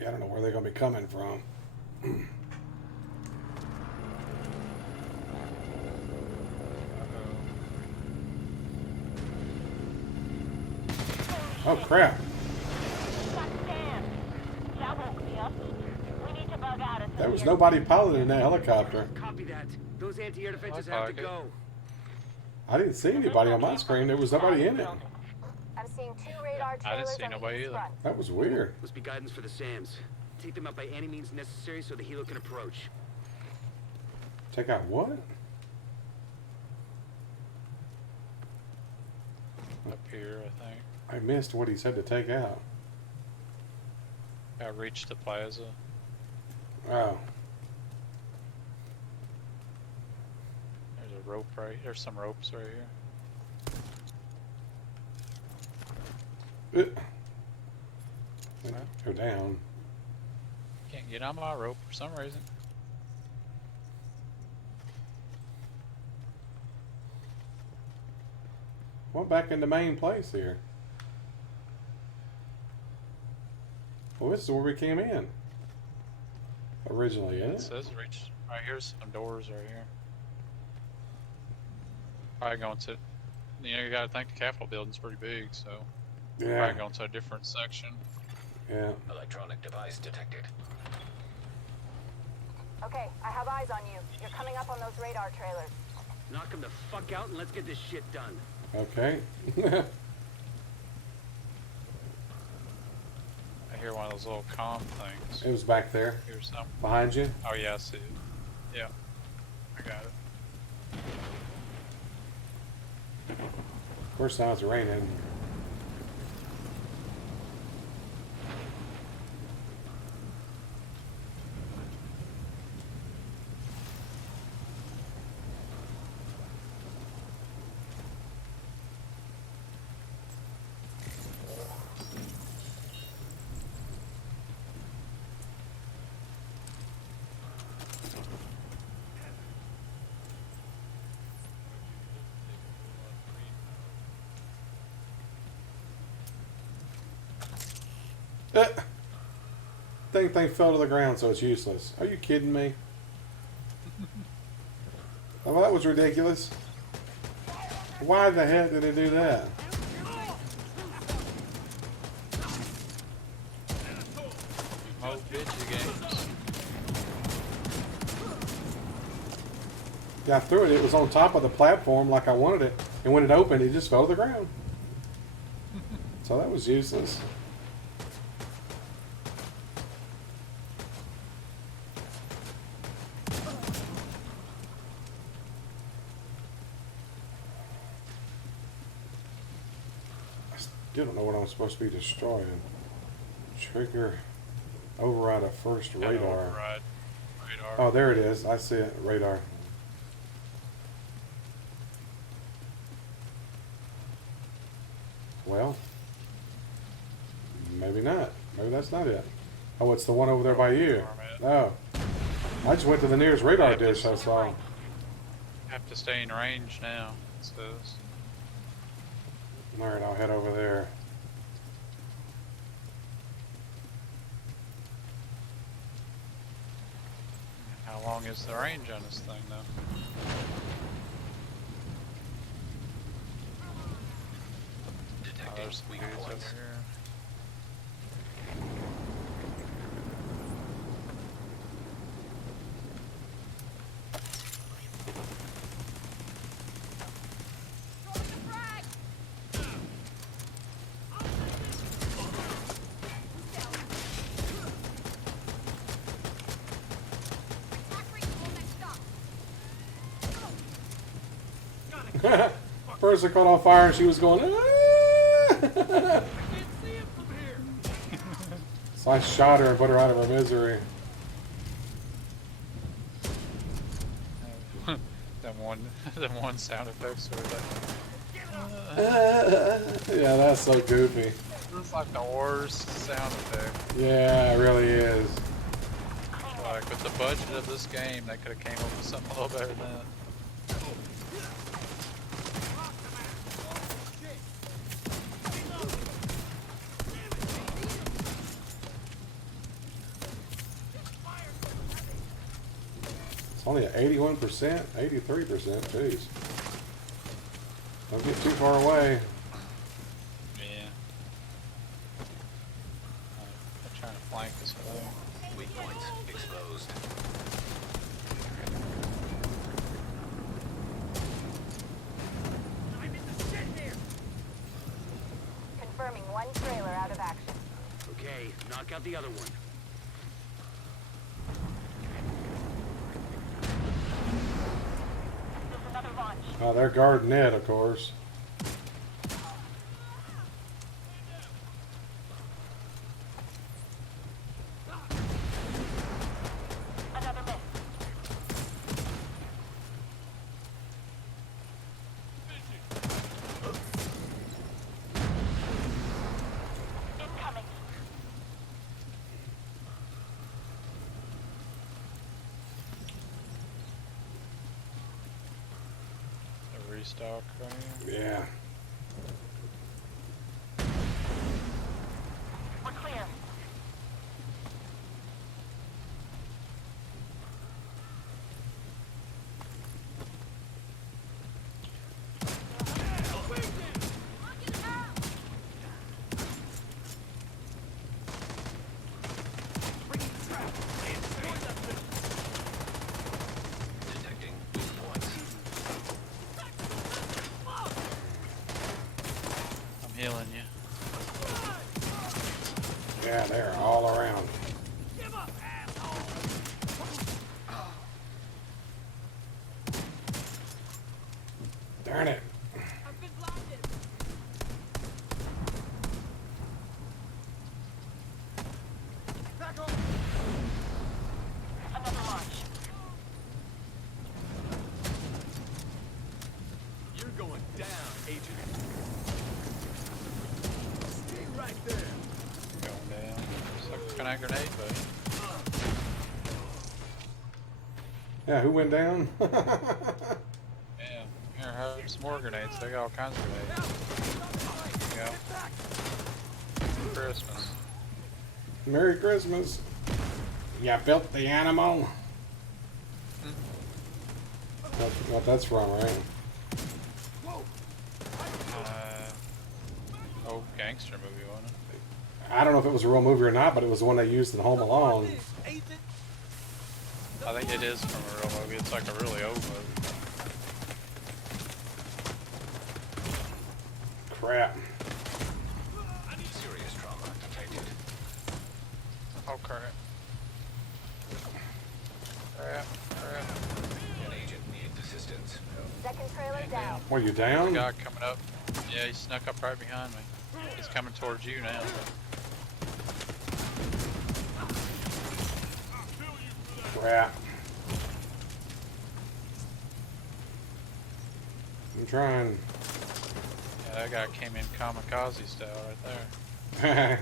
Yeah, I don't know where they're gonna be coming from. Oh crap! Goddamn! That woke me up. We need to bug out of There was here. nobody piloting that helicopter. Copy that. Those anti-air defenses I have like to it. go. I didn't see anybody on my screen. There was nobody in it. I'm seeing 2 radar I didn't trailers see on the nobody east either. front. That was weird. Must be guidance for the SAMs. Take them out by any means necessary so the helo can approach. Check out what? Up here, I think. I missed what he said to take out. I reached the plaza. Oh. There's a rope there's some ropes right here. Go down. Can't get on my rope for some reason. Went back in the main place here. Well, this is where we came in. Originally, It isn't it? says reach. Right here's some doors right here. Probably going to, you gotta think the Capitol building's pretty big, so Yeah. probably going to a different section. Yeah. Electronic device detected. Okay, I have eyes on you. You're coming up on those radar trailers. Knock him the fuck out and let's get this shit done. Okay. I hear one of those little comm things. It was back there, Here's some. behind you. Oh yeah, I see it. Yeah, I got it. Of course, now it's raining. Thing fell to the ground, so it's useless. Are you kidding me? Oh, well, that was ridiculous. Why the heck did it do that? Most bitchy games. Yeah, I threw it. It was on top of the platform like I wanted it, and when it opened, it just fell to the ground. So that was useless. I don't know what I'm supposed to be destroying. Trigger override a first Gotta radar. override radar. Oh, there it is. I see it. Radar. Well, maybe not. Maybe that's not it. Oh, it's the one over there by you. Oh. I just went to the nearest radar dish I saw. Have to stay in range now, it says. Alright, I'll head over there. How long is the range on this thing, though? Oh, there's some dudes over here. Person caught on fire and she was going, ah! So I shot her and put her out of her misery. them one sound effects were like, Yeah, that's so goofy. it's like the worst sound effect. Yeah, it really is. Like with the budget of this game, they could have came up with something a little better than that. It's only at 81%, 83%, jeez. Don't get too far away. Yeah. They're trying to flank us way. Weak points exposed. Confirming one trailer out of action. Okay, knock out the other one. There's another launch. Oh, they're guarding it, of course. Another miss. Incoming. A restock right here. Yeah. We're clear. Detecting weak points. Yeah, they're all around. Darn it. Another launch. You're going down, Agent. Stay right there. Going down. Sucking that grenade, buddy. Yeah, who went down? Yeah. Here, have some more grenades. They got all kinds of grenades. There you go. Christmas. Merry Christmas. You built the animal. That's what that's from, right? Old gangster movie, wasn't it? I don't know if it was a real movie or not, but it was the one they used in Home Alone. I think it is from a real movie. It's like a really old movie. Crap. Serious trauma detected. Oh crap. Crap. An agent needs assistance. Second trailer down. Were you There's a down? guy coming up. Yeah, he snuck up right behind me. He's coming towards you now. Crap. I'm trying. Yeah, that guy came in kamikaze style right there.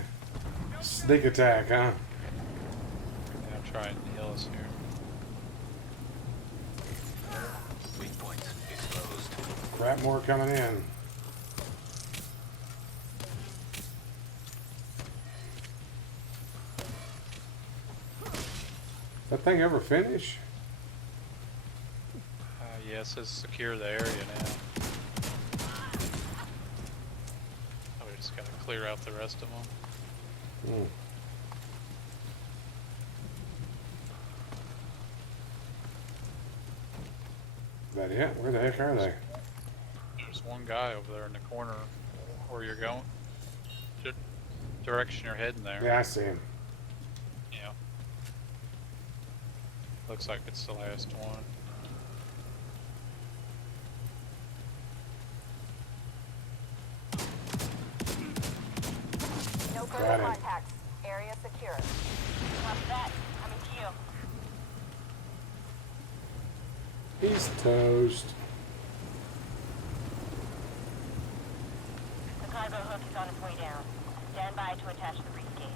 Sneak attack, huh? Yeah, I'm trying to heal us here. Weak points exposed. Crap, more coming in. That thing ever finish? Yeah, it says secure the area now. Oh, we just gotta clear out the rest of them. Hmm. Is that it? Where the heck are they? There's one guy over there in the corner where you're going. Direction you're heading there. Yeah, I see him. Yeah. Looks like it's the last one. No Got further him. contacts. Area secure. Copy that. Coming to you. He's toast. The cargo hook is on its way down. Stand by to attach the briefcase.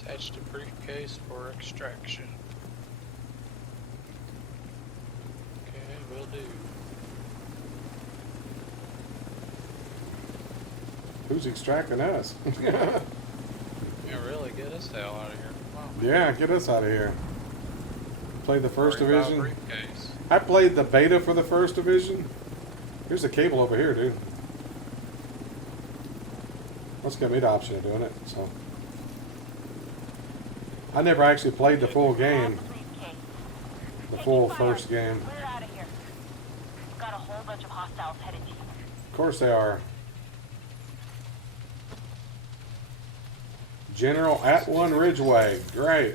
Attach the briefcase for extraction. Okay, will do. Who's extracting us? Yeah, really, get us the hell out of here. Come on. Yeah, get us out of here. Played the first Worry about division. briefcase. I played the beta for the first division. Here's a cable over here, dude. Let's give me the option of doing it. So I never actually played the full game, Grab the briefcase. the Taking full fire. first game. Clear out of here. We've got a whole bunch of hostiles headed to you. Of course they are. General at one Ridgeway. Great.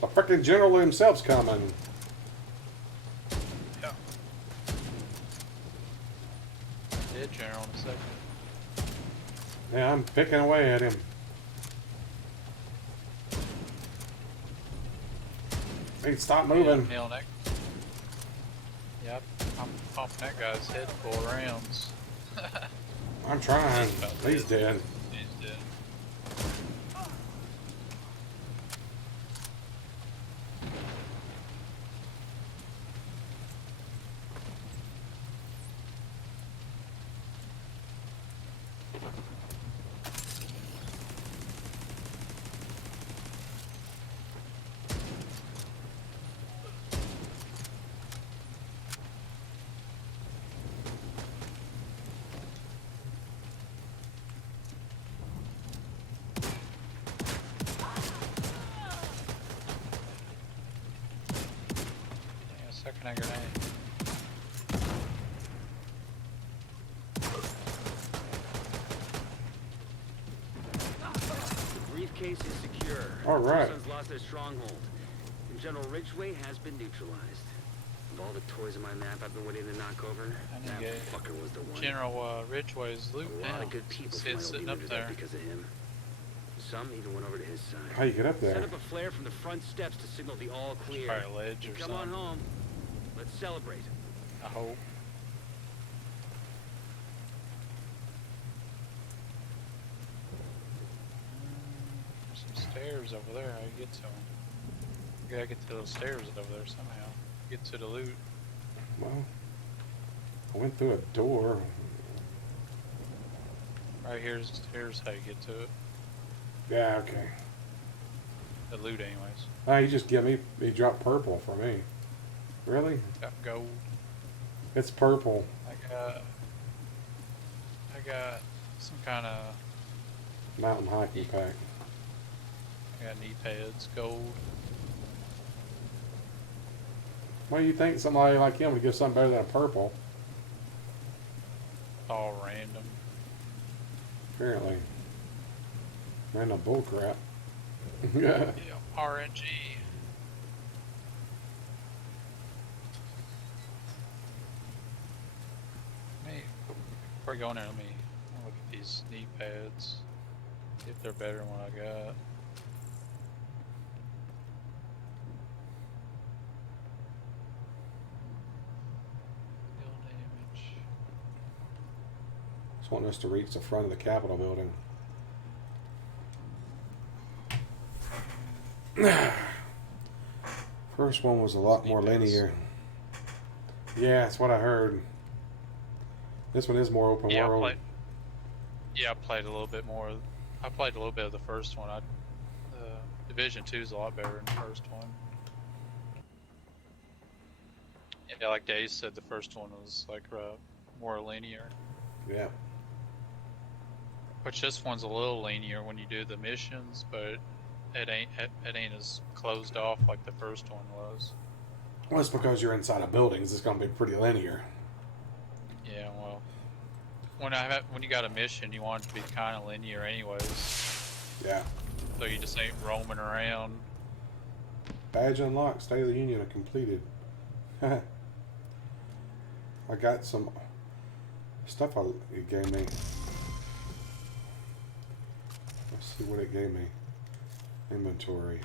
The frickin' general himself's coming. Yeah. Dead general in a second. Yeah, I'm picking away at him. Hey, stop moving. Nail neck. Yep, I'm pumping that guy's head full of rounds. I'm trying. He's dead. He's dead. Yeah, second a grenade. briefcase is secure. All right. True Sons lost their stronghold, and General Ridgway has been neutralized. Of all the toys on my map I've been waiting to knock over, I that need to fucker was the one. General Ridgway's loot A lot now. of good people See from it my old sitting unit up are there. dead because of him. Some even went over to his side. How you get up Set there? up a flare from the front steps to signal the all clear. Probably a ledge or Come on something. home. Let's celebrate. I hope. There's some stairs over there. How you get to them? You gotta get to those stairs over there somehow. Get to the loot. Well, I went through a door. Right here's how you get to it. Yeah, okay. The loot, anyways. He just he dropped purple for me. Really? Got gold. It's purple. I got some kind of. Mountain hiking pack. I got knee pads, gold. Why do you think somebody like him would give something better than a purple? All random. Apparently. Random bullcrap. Yeah. Yeah, RNG. Before I go in there, let me look at these knee pads. See if they're better than what I got. Deal damage. Just wanting us to reach the front of the Capitol building. First one was a lot more linear. Yeah, that's what I heard. This one is more open world. I played a little bit more. I played a little bit of the first one. Division 2 is a lot better than the first one. Yeah, like Dave said, the first one was like more linear. Yeah. Which this one's a little linear when you do the missions, but it ain't as closed off like the first one was. Well, it's because you're inside of buildings. It's going to be pretty linear. Yeah, well, when you got a mission, you want it to be kind of linear, anyways. Yeah. So you just ain't roaming around. Badge unlocked. State of the Union completed. I got some stuff it gave me. Let's see what it gave me. Inventory.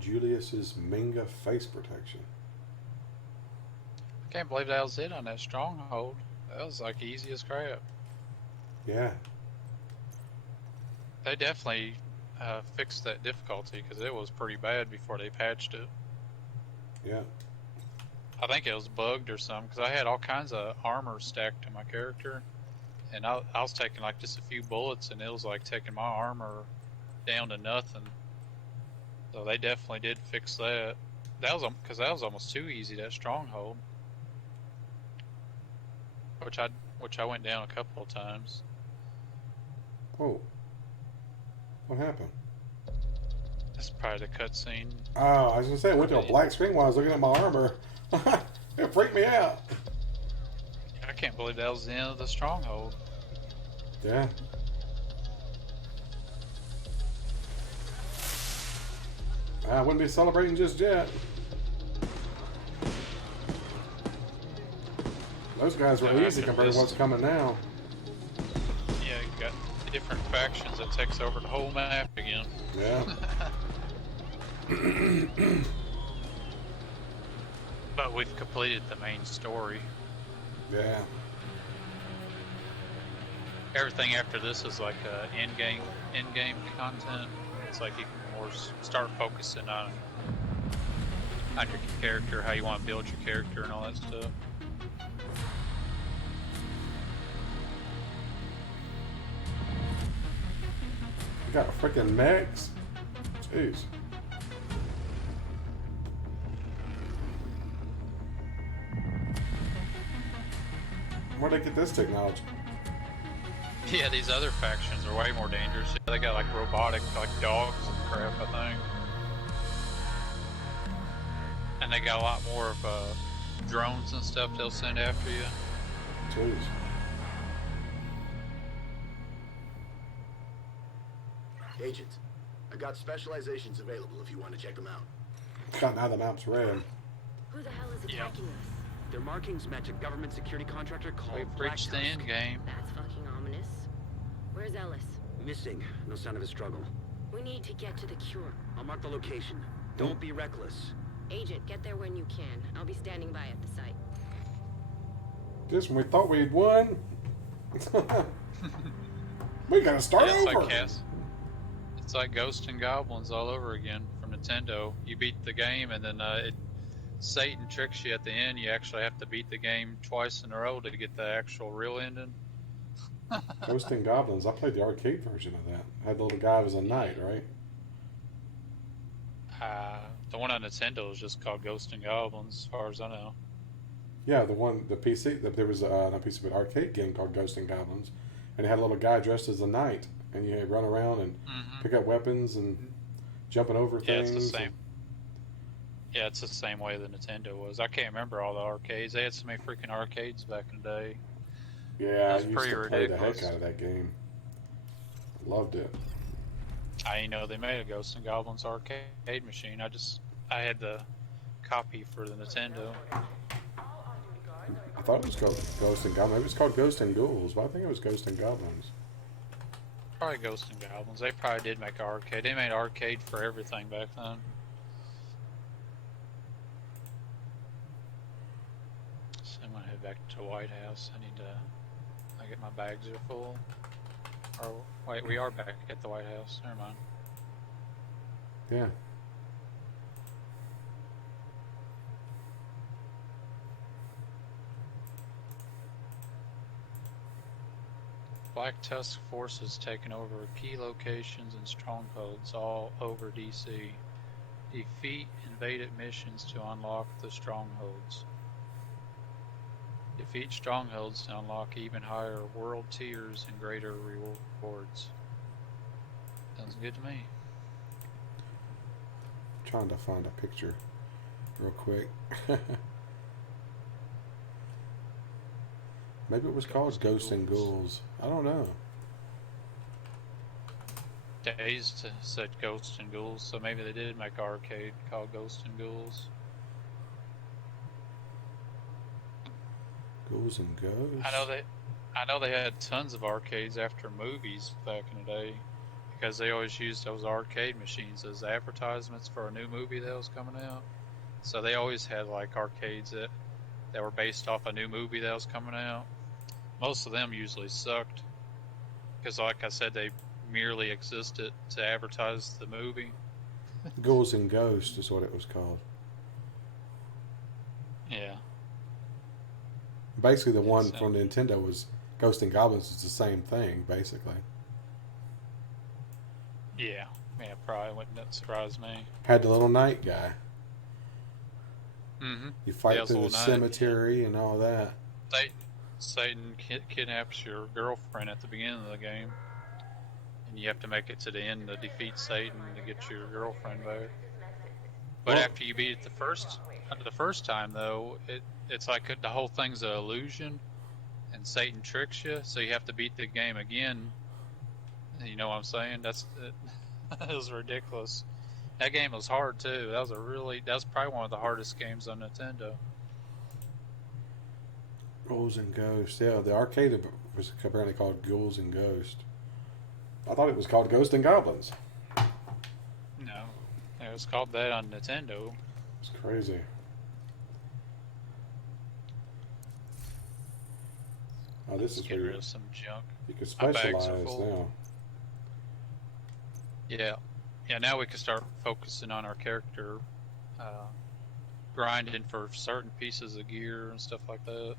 Julius's Minga face protection. I can't believe that was it on that stronghold. That was like easy as crap. Yeah. They definitely fixed that difficulty because it was pretty bad before they patched it. Yeah. I think it was bugged or something because I had all kinds of armor stacked to my character, and I was taking like just a few bullets, and it was like taking my armor down to nothing. So they definitely did fix that. That was because that was almost too easy, that stronghold. Which I went down a couple of times. Oh. What happened? That's probably the cutscene. Oh, I was gonna say, I went to a black screen while I was looking at my armor. It freaked me out. I can't believe that was the end of the stronghold. Yeah. I wouldn't be celebrating just yet. Those guys were Yeah, easy after compared to this- what's coming now. Yeah, you got different factions that takes over the whole map again. Yeah. But we've completed the main story. Yeah. Everything after this is like in-game content. It's like you can more start focusing on your character, how you want to build your character, and all that stuff. You got freaking mechs? Jeez. Where'd they get this technology? Yeah, these other factions are way more dangerous. Yeah, they got like robotic, like dogs and crap, I think. And they got a lot more of drones and stuff they'll send after you. Jeez. Agent, I got specializations available if you want to check them out. God, now the map's red. Who the hell is Yeah. attacking us? Their markings match a government security contractor called We've reached the Black end game. That's fucking ominous. Where's Ellis? Tusk. Missing. No sign of a struggle. We need to get to the cure. I'll mark the location. Don't be reckless. Agent, get there when you can. I'll be standing by at the site. Just when we thought we'd won, we gotta start Yeah, it's over. like it's like Ghosts and Goblins all over again from Nintendo. You beat the game, and then Satan tricks you at the end. You actually have to beat the game twice in a row to get the actual real ending. Ghost and Goblins. I played the arcade version of that. Had the little guy was a knight, right? The one on Nintendo is just called Ghosts and Goblins, as far as I know. Yeah, the PC. There was not PC, but arcade game called Ghost and Goblins, and it had a little guy dressed as a knight, and you had run around and pick up weapons and jumping over Yeah, things. it's the same. Yeah, it's the same way the Nintendo was. I can't remember all the arcades. They had so many freaking arcades back in the day. Yeah, I That's used pretty to play the ridiculous. heck out of that game. Loved it. I didn't know they made a Ghosts and Goblins arcade machine. I had the copy for the Nintendo. I thought it was called Ghost and Goblins. Maybe it was called Ghost and Ghouls, but I think it was Ghost and Goblins. Probably Ghosts and Goblins. They probably did make an arcade. They made arcade for everything back then. So I'm gonna head back to White House. I get my bags are full. Or wait, we are back at the White House. Never mind. Yeah. Black Tusk forces taking over key locations and strongholds all over DC. Defeat invaded missions to unlock the strongholds. Defeat strongholds to unlock even higher world tiers and greater rewards. Sounds good to me. Trying to find a picture real quick. Maybe it was called Ghosts and Ghouls. I don't know. Dazed said Ghosts and Ghouls, so maybe they did make an arcade called Ghosts and Ghouls. Ghouls and Ghosts. I know they had tons of arcades after movies back in the day, because they always used those arcade machines as advertisements for a new movie that was coming out. So they always had like arcades that were based off a new movie that was coming out. Most of them usually sucked, because like I said, they merely existed to advertise the movie. Ghouls and Ghosts is what it was called. Yeah. Basically, the one from Nintendo was Ghosts and Goblins. It's the same thing, basically. Yeah, probably wouldn't surprise me. Had the little knight guy. Mm-hmm. You fight Yeah, through the little knight, cemetery and all that. Satan kidnaps your girlfriend at the beginning of the game, and you have to make it to the end to defeat Satan to get your girlfriend back. But Well- after you beat it the first time, though, it's like the whole thing's an illusion, and Satan tricks you, so you have to beat the game again. You know what I'm saying? It was ridiculous. That game was hard too. That was probably one of the hardest games on Nintendo. Ghouls and Ghosts. Yeah, the arcade was apparently called Ghouls and Ghosts. I thought it was called Ghosts and Goblins. No, it was called that on Nintendo. It's crazy. Oh, this is Get where rid of some junk. you can My bags are specialize full. now. Yeah. Now we can start focusing on our character, grinding for certain pieces of gear and stuff like that.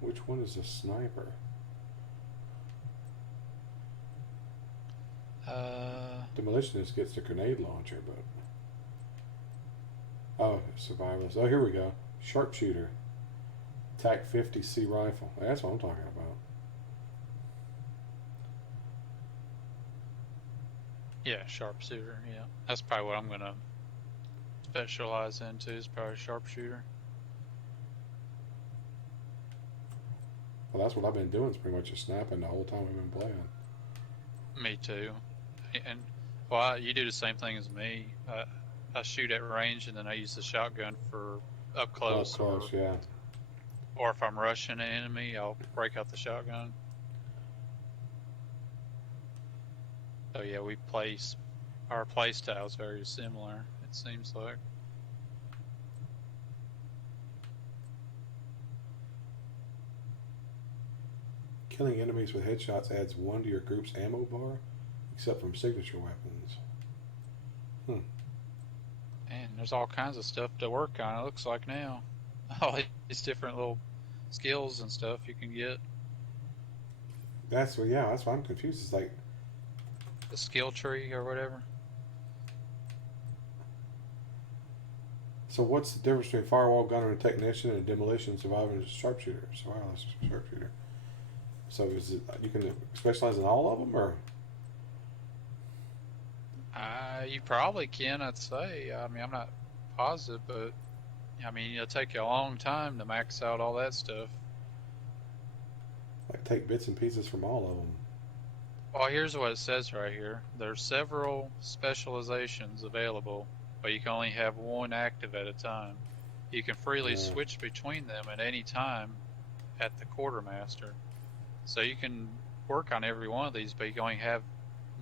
Which one is a sniper? Demolitionist gets the grenade launcher, but oh, survivalist. Oh, here we go. Sharpshooter. TAC 50C rifle. That's what I'm talking about. Yeah, sharpshooter. Yeah, that's probably what I'm gonna specialize into is probably sharpshooter. Well, that's what I've been doing. Is pretty much just snapping the whole time we've been playing. Me too. And well, you do the same thing as me. I shoot at range, and then I use the shotgun for up close, Up close, yeah. or if I'm rushing an enemy, I'll break out the shotgun. So yeah, our play style is very similar. It seems like. Killing enemies with headshots adds 1 to your group's ammo bar, except from signature weapons. And there's all kinds of stuff to work on, it looks like now. All these different little skills and stuff you can get. That's what I'm confused. It's like The skill tree or whatever. So what's the difference between firewall gunner and technician and demolition survivor and sharpshooter? Survivalist sharpshooter. So is it you can specialize in all of them, or? You probably can, I'd say. I mean, I'm not positive, but I mean, it'll take you a long time to max out all that stuff. Like take bits and pieces from all of them. Well, here's what it says right here. There's several specializations available, but you can only have one active at a time. You can freely switch between them at any time at the quartermaster. So you can work on every one of these, but you can only have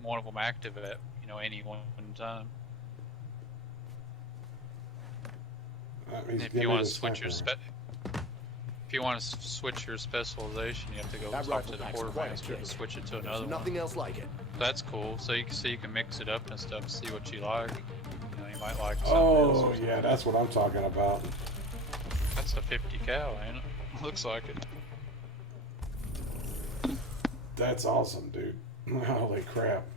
one of them active at any one time. If you want to switch your specialization, you have to go talk to the quartermaster to switch it to another Nothing one. else like it. That's cool. So you can mix it up and stuff, see what you like. You might like something else. Oh yeah, that's what I'm talking about. That's a 50 cal, ain't it? Looks like it. That's awesome, dude. Holy crap.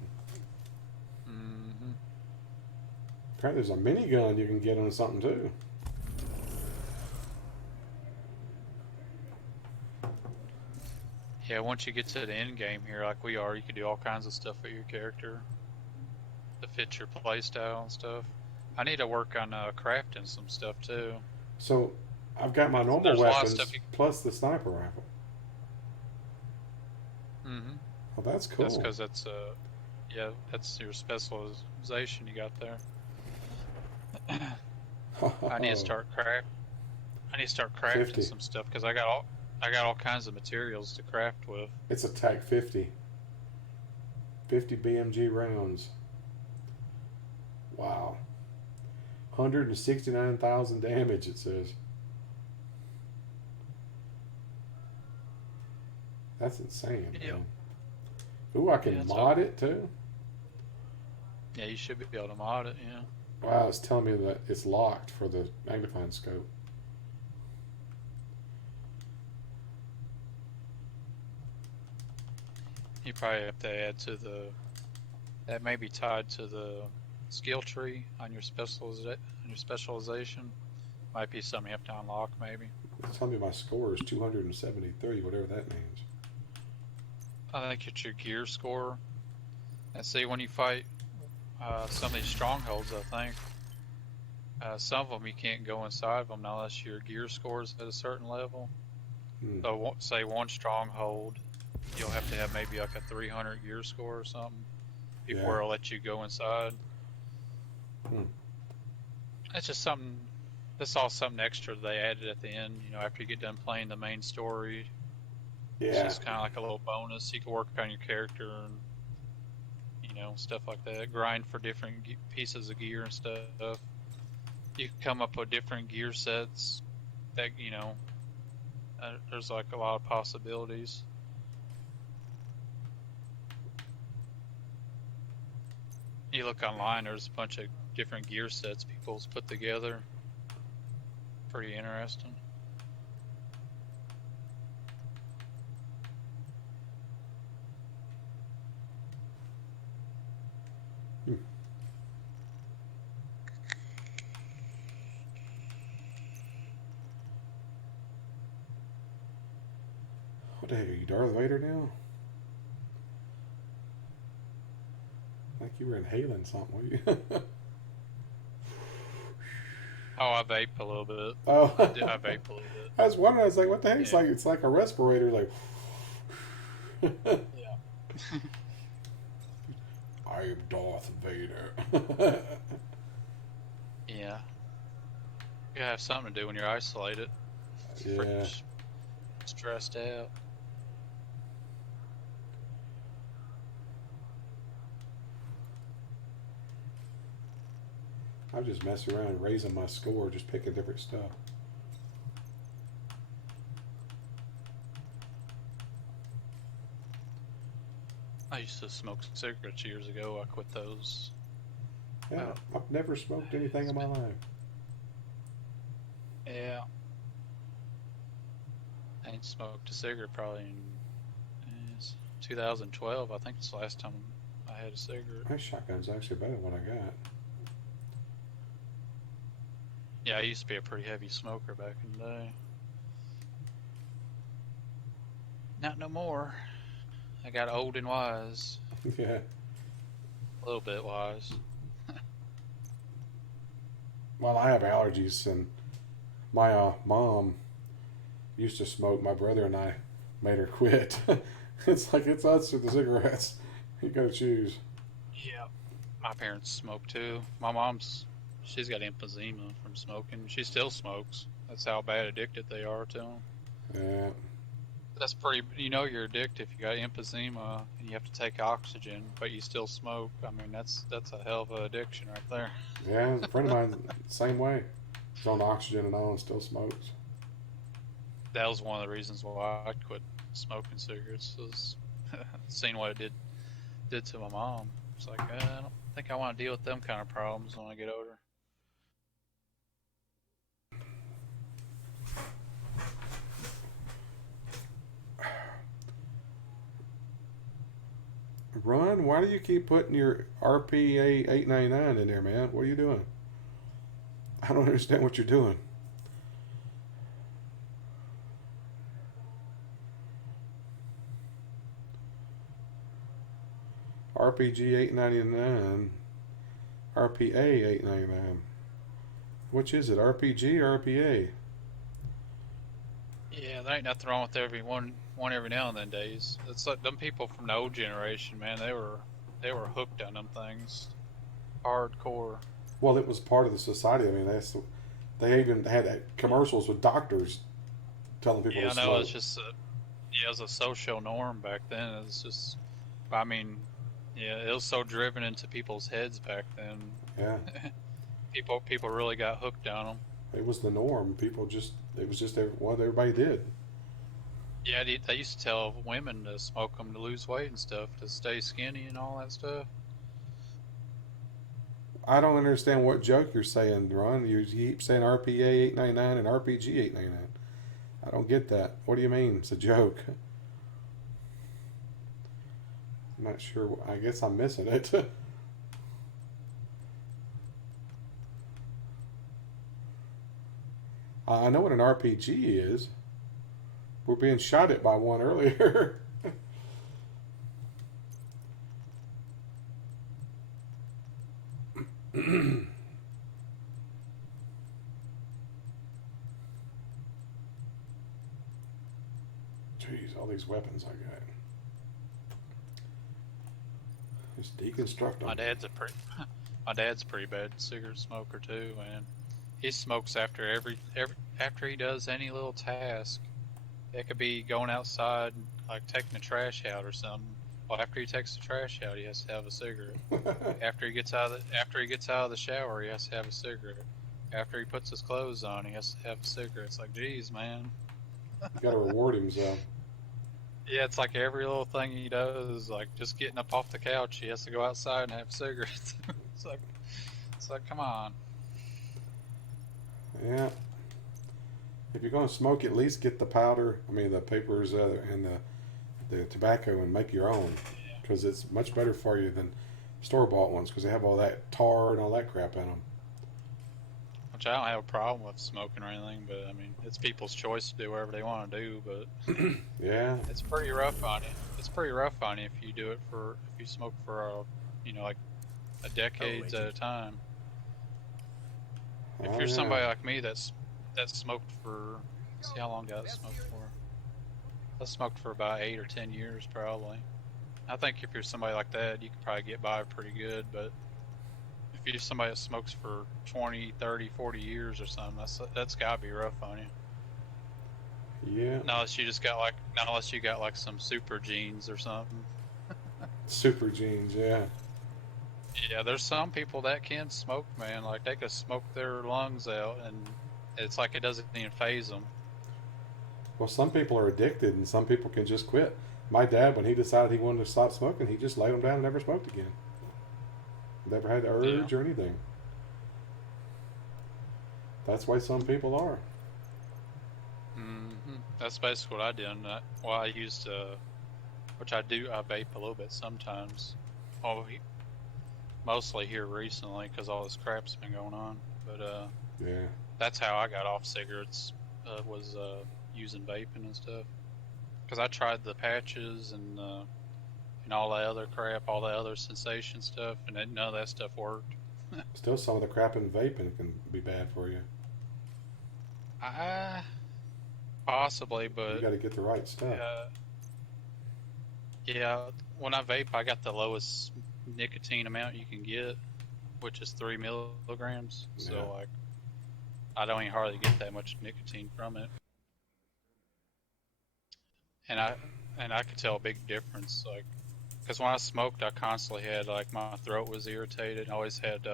Apparently there's a minigun you can get on something too. Yeah, once you get to the end game here, like we are, you can do all kinds of stuff with your character to fit your playstyle and stuff. I need to work on crafting some stuff too. So I've got my normal There's a lot of weapons stuff plus the sniper rifle. Mm-hmm. Well, that's cool. That's because that's your specialization you got there. I need to start crafting 50. some stuff because I got all kinds of materials to craft with. It's a TAC 50. 50 BMG rounds. Wow. 169,000 damage, it says. That's insane. Yep. Man. Ooh, I can mod it too? Yeah, you should be able to mod it, yeah. Wow, it's telling me that it's locked for the magnifying scope. You probably have to add to that may be tied to the skill tree on your specialization. Might be something you have to unlock, maybe. It's telling me my score is 273, whatever that means. I think it's your gear score. And see, when you fight some of these strongholds, I think some of them you can't go inside of them unless your gear score is at a certain level. So, say one stronghold, you'll have to have maybe like a 300 gear score or something before it'll let you go inside. That's just something. That's all something extra they added at the end. After you get done playing the main story. Yeah. It's just kind of like a little bonus. You can work on your character and stuff like that. Grind for different pieces of gear and stuff. You can come up with different gear sets. That there's like a lot of possibilities. You look online, there's a bunch of different gear sets people's put together. Pretty interesting. What the heck, are you Darth Vader now? Like you were inhaling something, were you? Oh, I vape a little bit. Oh, I vape a little bit. I was wondering. I was like, "What the heck?" Yeah. It's like a respirator. Like, Yeah. I am Darth Vader. Yeah. You gotta have something to do when you're isolated. Yeah. Freaking stressed out. I'm just messing around and raising my score, just picking different stuff. I used to smoke cigarettes years ago. I quit those. Yeah, I've never smoked anything in my life. Yeah. I ain't smoked a cigarette probably in 2012. I think it's the last time I had a cigarette. My shotgun's actually better than what I got. Yeah, I used to be a pretty heavy smoker back in the day. Not no more. I got old and wise. Yeah. A little bit wise. Well, I have allergies, and my mom used to smoke. My brother and I made her quit. It's like it's us or the cigarettes. You gotta choose. Yeah. My parents smoke too. She's got emphysema from smoking. She still smokes. That's how bad addicted they are to them. Yeah. That's pretty. You're addicted if you got emphysema and you have to take oxygen, but you still smoke. I mean, that's a hell of an addiction right there. Yeah, a friend of mine, same way. He's on oxygen and all and still smokes. That was one of the reasons why I quit smoking cigarettes. Was seeing what it did to my mom. It's like I don't think I want to deal with them kind of problems when I get older. Ron, why do you keep putting your RPA 899 in there, man? What are you doing? I don't understand what you're doing. RPG 899, RPA 899. Which is it, RPG or RPA? Yeah, there ain't nothing wrong with every one every now and then days. It's like them people from the old generation, man. They were hooked on them things, hardcore. Well, it was part of the society. I mean, they even had commercials with doctors telling people Yeah, to I know. smoke. It's just it was a social norm back then. It's just, I mean, yeah, it was so driven into people's heads back then. Yeah. People really got hooked on them. It was the norm. It was just what everybody did. Yeah, they used to tell women to smoke them to lose weight and stuff, to stay skinny and all that stuff. I don't understand what joke you're saying, Ron. You keep saying RPA 899 and RPG 899. I don't get that. What do you mean? It's a joke. I'm not sure. I guess I'm missing it. I know what an RPG is. We're being shot at by one earlier. Jeez, all these weapons I got. Just deconstruct them. My dad's a pretty bad cigarette smoker too, man. He smokes after after he does any little task. It could be going outside, like taking the trash out or something. Well, after he takes the trash out, he has to have a cigarette. After he gets out of the shower, he has to have a cigarette. After he puts his clothes on, he has to have a cigarette. It's like, geez, man. You got to reward himself. Yeah, it's like every little thing he does, like just getting up off the couch, he has to go outside and have cigarettes. It's like, come on. Yeah. If you're going to smoke, at least get the powder. I mean, the papers and the tobacco, and make your own, because it's much better for you than store-bought ones, because they have all that tar and all that crap in them. Which I don't have a problem with smoking or anything, but I mean, it's people's choice to do whatever they want to do. But Yeah. it's pretty rough on you. It's pretty rough on you if you smoke for like a decades at a time. If Oh, you're yeah. somebody like me that smoked for, see how long did I smoke for? I smoked for about 8 or 10 years probably. I think if you're somebody like that, you can probably get by pretty good, but if you're somebody that smokes for 20, 30, 40 years or something, that's gotta be rough on you. Yeah. Not unless you got like some super genes or something. Super genes, yeah. Yeah, there's some people that can smoke, man. Like they could smoke their lungs out, and it's like it doesn't even phase them. Well, some people are addicted, and some people can just quit. My dad, when he decided he wanted to stop smoking, he just laid them down and never smoked again. Never had the urge or anything. That's why some people are. That's basically what I did. Well, I used which I do. I vape a little bit sometimes. Oh, mostly here recently because all this crap's been going on. But Yeah. that's how I got off cigarettes. Was using vaping and stuff. Because I tried the patches and all that other crap, all the other sensation stuff, and none of that stuff worked. Still, some of the crap in vaping can be bad for you. Possibly, but You got to get the right stuff. yeah. When I vape, I got the lowest nicotine amount you can get, which is 3 milligrams. Yeah. So like, I don't even hardly get that much nicotine from it. And I could tell a big difference, like, because when I smoked, I constantly had like my throat was irritated. I always had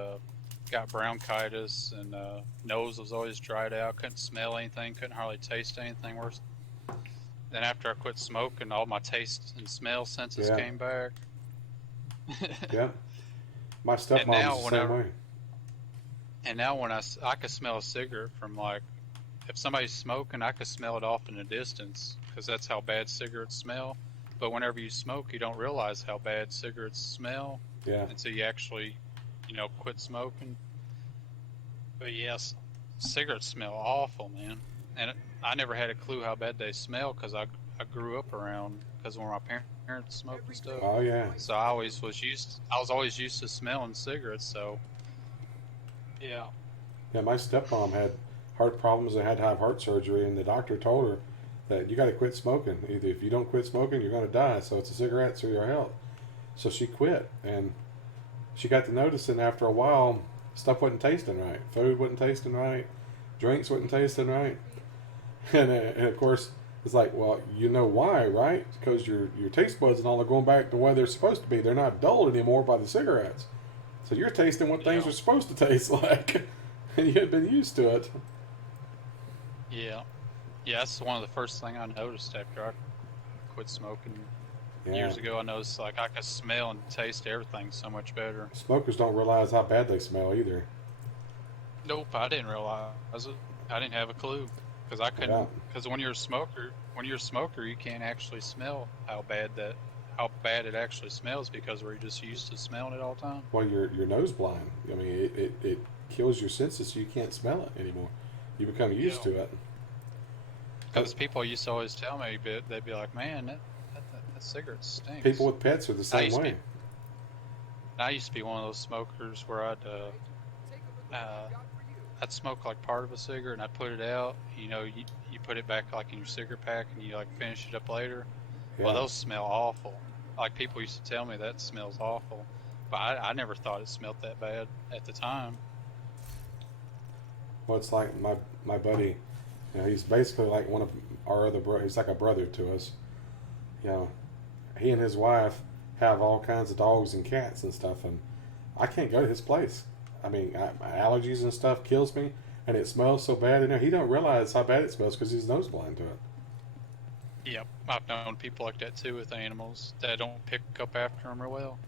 got bronchitis, and nose was always dried out. Couldn't smell anything. Couldn't hardly taste anything worse. Then after I quit smoking, all my taste and smell senses came back. Yeah. My stepmom's the same way. And now when I could smell a cigarette from like, if somebody's smoking, I could smell it off in the distance because that's how bad cigarettes smell. But whenever you smoke, you don't realize how bad cigarettes smell until you actually, quit smoking. But yes, cigarettes smell awful, man. And I never had a clue how bad they smell because I grew up around, because when my parents smoked and stuff. Oh yeah. So I was always used to smelling cigarettes. So yeah. Yeah, my stepmom had heart problems and had to have heart surgery, and the doctor told her that you got to quit smoking. Either if you don't quit smoking, you're going to die. So it's a cigarettes or your health. So she quit, and she got to noticing after a while, stuff wasn't tasting right. Food wasn't tasting right. Drinks wasn't tasting right. And of course, it's like, well, you know why, right? Because your taste buds and all are going back to where they're supposed to be. They're not dulled anymore by the cigarettes. So you're tasting what things are supposed to taste like. And you had been used to it. Yeah. Yeah, that's one of the first things I noticed after I quit smoking years ago. I noticed like I could smell and taste everything so much better. Smokers don't realize how bad they smell either. Nope, I didn't realize it. I didn't have a clue because I couldn't. Because when you're a smoker, you can't actually smell how bad it actually smells because we're just used to smelling it all the time. Well, you're nose blind. I mean, it kills your senses, so you can't smell it anymore. You become used to it. Because people used to always tell me, but they'd be like, "Man, that cigarette stinks." People with pets are the same way. I used to be one of those smokers where I'd smoke like part of a cigarette and I'd put it out. You put it back like in your cigarette pack and you like finish it up later. Yeah. Well, those smell awful. Like people used to tell me that smells awful, but I never thought it smelled that bad at the time. Well, it's like my buddy. He's basically like one of our other brothers. He's like a brother to us. He and his wife have all kinds of dogs and cats and stuff, and I can't go to his place. I mean, my allergies and stuff kills me, and it smells so bad in there. He don't realize how bad it smells because he's nose blind to it. Yep, I've known people like that too with animals that don't pick up after them real well.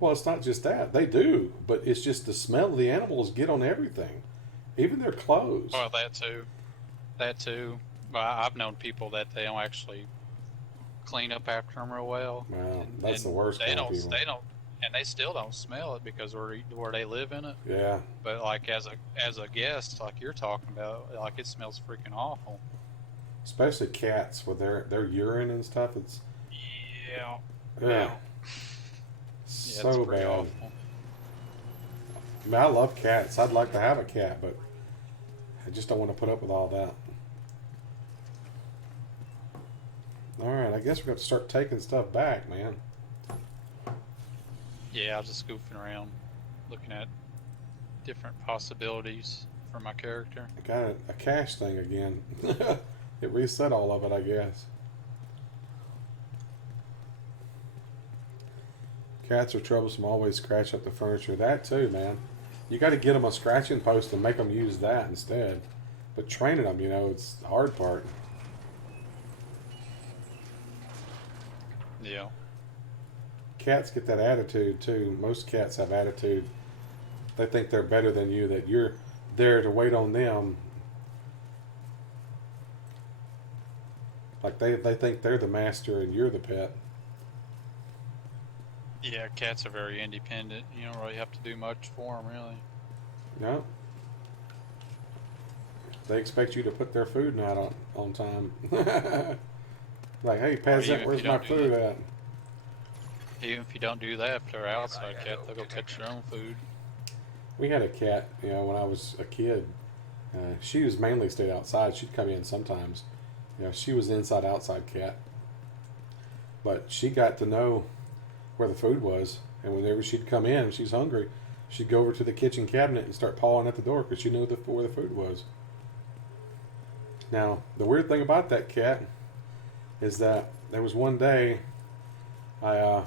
Well, it's not just that. They do, but it's just the smell of the animals get on everything, even their clothes. Well, that too. But I've known people that they don't actually clean up after them real well. Wow, that's the worst kind of people. And they still don't smell it because where they live in it. Yeah. But like as a guest, like you're talking about, like it smells freaking awful. Especially cats with their urine and stuff. It's so it's pretty bad. awful. I mean, I love cats. I'd like to have a cat, but just don't want to put up with all that. Alright, I guess we're going to start taking stuff back, man. Yeah, I was just goofing around, looking at different possibilities for my character. I got a cache thing again. It reset all of it, I guess. Cats are troublesome, always scratch up the furniture. That too, man. You got to get them a scratching post and make them use that instead. But training them, you know, it's the hard part. Yeah. Cats get that attitude too. Most cats have attitude. They think they're better than you, that you're there to wait on them. Like they think they're the master and you're the pet. Yeah, cats are very independent. You don't really have to do much for them, really. No. They expect you to put their food out on time. Like, hey, peasant, where's my food at? Even if you don't do that, if they're outside cat, they'll go catch their own food. We had a cat, you know, when I was a kid. She was mainly stayed outside. She'd come in sometimes. You know, she was an inside-outside cat. But she got to know where the food was. And whenever she'd come in and she's hungry, she'd go over to the kitchen cabinet and start pawing at the door because she knew where the food was. Now, the weird thing about that cat is that there was one day I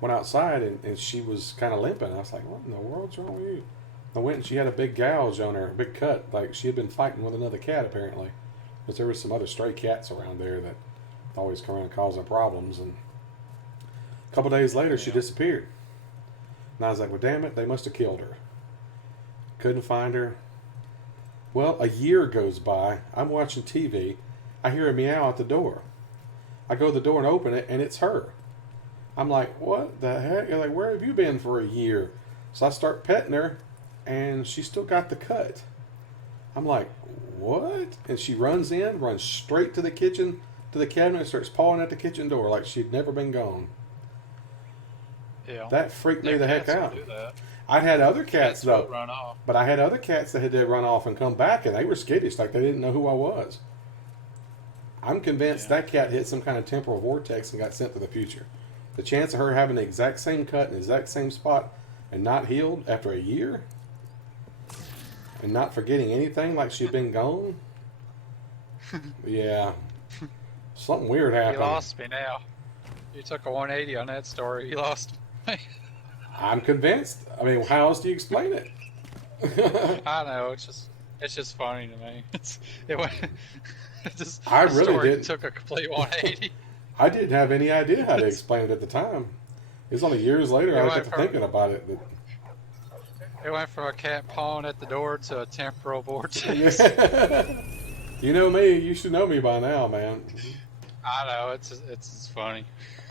went outside and she was kind of limping. I was like, what in the world's wrong with you? I went and she had a big gouge on her, a big cut. Like she had been fighting with another cat apparently. Because there was some other stray cats around there that always come around causing problems. And a couple days later, she disappeared. And I was like, well, damn it, they must have killed her. Couldn't find her. Well, a year goes by. I'm watching TV. I hear a meow at the door. I go to the door and open it, and it's her. I'm like, what the heck? You're like, where have you been for a year? So I start petting her, and she still got the cut. I'm like, what? And she runs straight to the kitchen, to the cabinet, and starts pawing at the kitchen door like she'd never been gone. Yeah. That freaked me the heck Cats will out. do that. I had other cats though, will run off. but I had other cats that had to run off and come back, and they were skittish, like they didn't know who I was. I'm convinced that cat hit some kind of temporal vortex and got sent to the future. The chance of her having the exact same cut in the exact same spot and not healed after a year and not forgetting anything like she'd been gone. Yeah. Something weird happened. You lost me now. You took a 180 on that story. You lost me. I'm convinced. I mean, how else do you explain it? I know. It's just funny to me. It went. I really didn't. Took a complete 180. I didn't have any idea how to explain it at the time. It was only years later I got to thinking about it. It went from a cat pawing at the door to a temporal vortex. You know me. You should know me by now, man. I know. It's funny.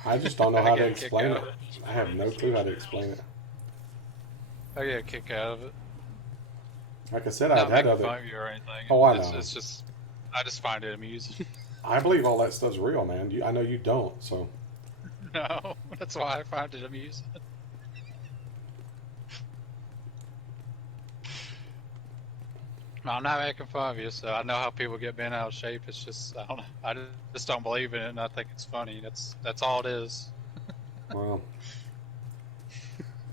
I just don't know how to explain it. I have no clue how to explain it. I get a kick out of it. Like I said, I've had other. Fun of you or anything. Oh, I know. It's just, I just find it amusing. I believe all that stuff's real, man. I know you don't, so. No, that's why I find it amusing. I'm not making fun of you, so I know how people get bent out of shape. It's just I don't know. I just don't believe in it, and I think it's funny. That's all it is. Well,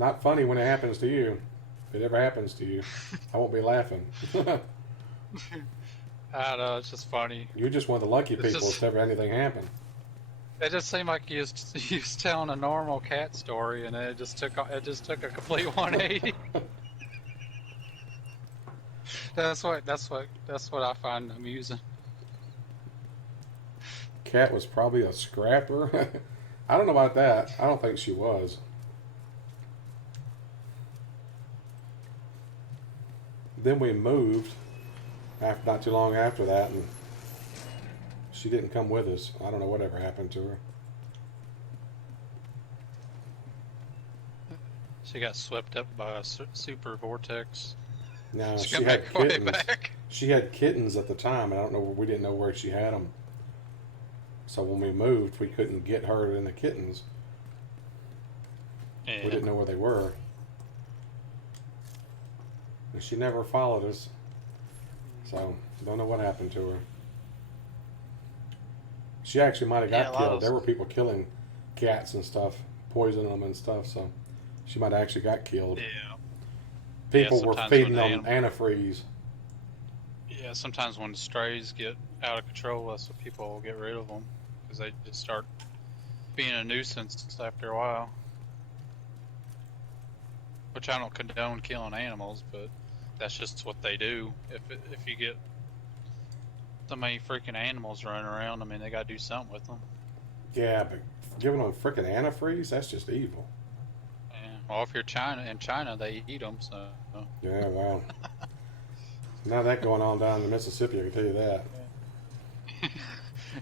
not funny when it happens to you. If it ever happens to you, I won't be laughing. I don't know. It's just funny. You're just one of the lucky It's people just- if ever anything happened. It just seemed like he was telling a normal cat story, and it just took a complete 180. That's what I find amusing. Cat was probably a scrapper. I don't know about that. I don't think she was. Then we moved not too long after that, and she didn't come with us. I don't know whatever happened to her. She got swept up by a super vortex. No, She she got had back way kittens. back. She had kittens at the time. I don't know. We didn't know where she had them. So when we moved, we couldn't get her and the kittens. Yeah. We didn't know where they were. And she never followed us. So, don't know what happened to her. She actually might have got killed. There were people killing cats and stuff, poisoning them and stuff, so she might have actually got killed. Yeah. People were sometimes feeding when them antifreeze. Yeah, sometimes when strays get out of control, that's when people will get rid of them because they just start being a nuisance after a while. Which I don't condone killing animals, but that's just what they do. If you get so many freaking animals running around, I mean, they gotta do something with them. Yeah, but giving them freaking antifreeze, that's just evil. Yeah. Well, if you're in China, they eat them, so. Yeah, well. Now that going on down in Mississippi, I can tell you that.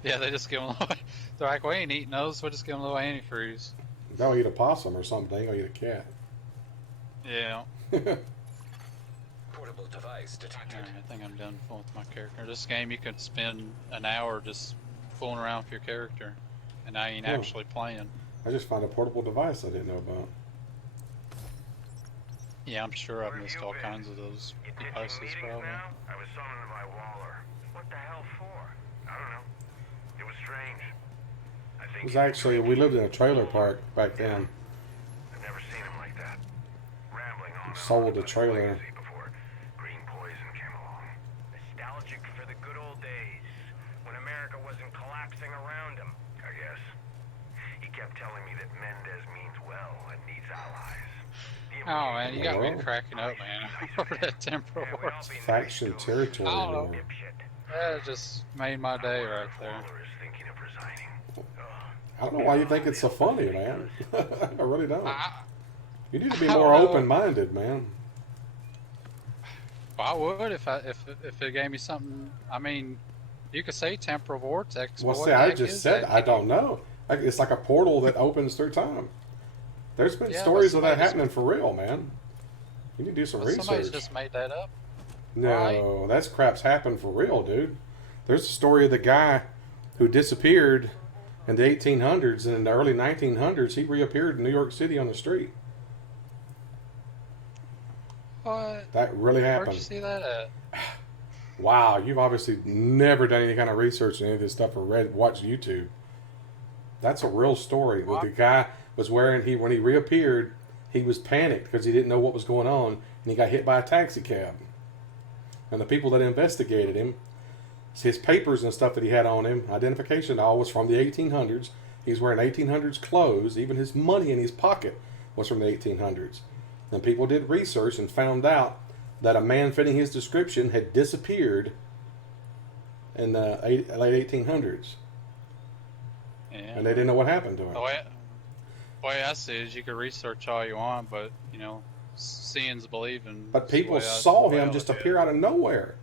Yeah, they just give them away. They're like, we ain't eating those, we'll just give them a little antifreeze. They'll eat a possum or something, they ain't gonna eat a cat. Yeah. Portable device detected. Alright, I think I'm done fooling with my character. This game, you can spend an hour just fooling around with your character, and I ain't actually playing. I just found a portable device I didn't know about. Yeah, I'm sure I've missed all kinds of those devices probably. I was summoned by Waller. What the hell for? I don't know. It was strange. I think It was actually, we lived in a trailer park back then. I've never seen him like that. Rambling on. Sold the trailer. Before green poison came along. Nostalgic for the good old days when America wasn't collapsing around him, I guess. He kept telling me that Mendez means well and needs allies. Oh man, you got me cracking up, man. Over that temporal wars. Faction territory. I don't know. War. That just made my day right there. I don't know why you think it's so funny, man. I really don't. You need to be I more don't know. open-minded, man. I would if it gave me something. I mean, you could say temporal vortex. Well, but what see, the I heck just is said that? I don't know. It's like a portal that opens through time. There's been Yeah, stories but of that somebody happening for real, man. You need to do some But somebody's research. just made that up. No, right? that's crap's happened for real, dude. There's a story of the guy who disappeared in the 1800s, and in the early 1900s, he reappeared in New York City on the street. What? That really Where'd happened. you see that at? Wow, you've obviously never done any kind of research on any of this stuff or watched YouTube. That's a real story. Where the guy was when he reappeared, he was panicked because he didn't know what was going on, and he got hit by a taxi cab. And the people that investigated him, his papers and stuff that he had on him, identification all was from the 1800s. He's wearing 1800s clothes. Even his money in his pocket was from the 1800s. And people did research and found out that a man fitting his description had disappeared in the late 1800s. Yeah. And they didn't know what happened to him. The way I see it is you can research all you want, but, you know, seeing's believing. But people saw him just appear out of nowhere.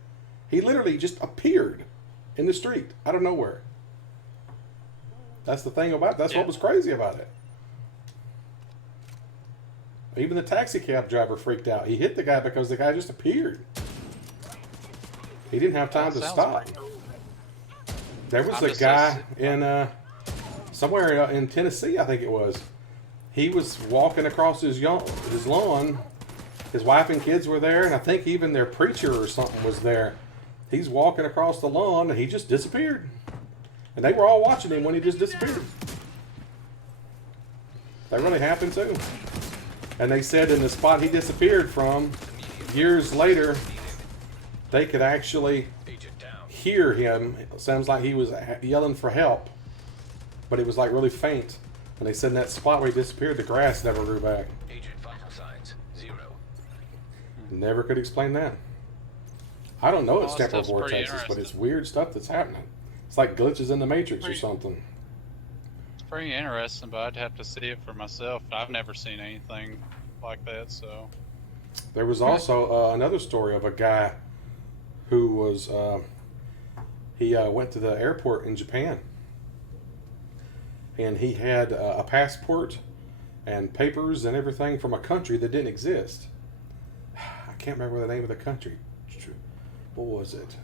He literally just appeared in the street out of nowhere. That's the thing about it. That's what was crazy about it. Even the taxi cab driver freaked out. He hit the guy because the guy just appeared. He didn't have time to stop. There was a guy in somewhere in Tennessee, I think it was. He was walking across his lawn. His wife and kids were there, and I think even their preacher or something was there. He's walking across the lawn, and he just disappeared. And they were all watching him when he just disappeared. That really happened too. And they said in the spot he disappeared from, years later, they could actually hear him. It sounds like he was yelling for help, but it was like really faint. And they said in that spot where he disappeared, the grass never grew back. Agent vital signs 0. Never could explain that. I don't know it's Well, temporal stuff's pretty vortexes, but it's interesting. weird stuff that's happening. It's like glitches in the Matrix or something. It's pretty interesting, but I'd have to see it for myself. I've never seen anything like that, so. There was also another story of a guy who was, he went to the airport in Japan. And he had a passport and papers and everything from a country that didn't exist. I can't remember the name of the country. What was it?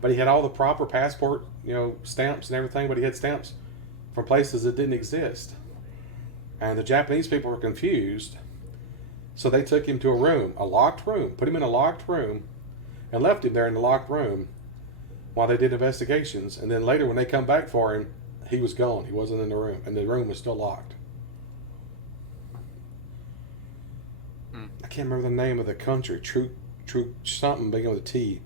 But he had all the proper passport, stamps and everything, but he had stamps from places that didn't exist. And the Japanese people were confused. So they took him to a room, a locked room, put him in a locked room, and left him there in the locked room while they did investigations. And then later, when they come back for him, he was gone. He wasn't in the room, and the room was still locked. I can't remember the name of the country. True something beginning with a T.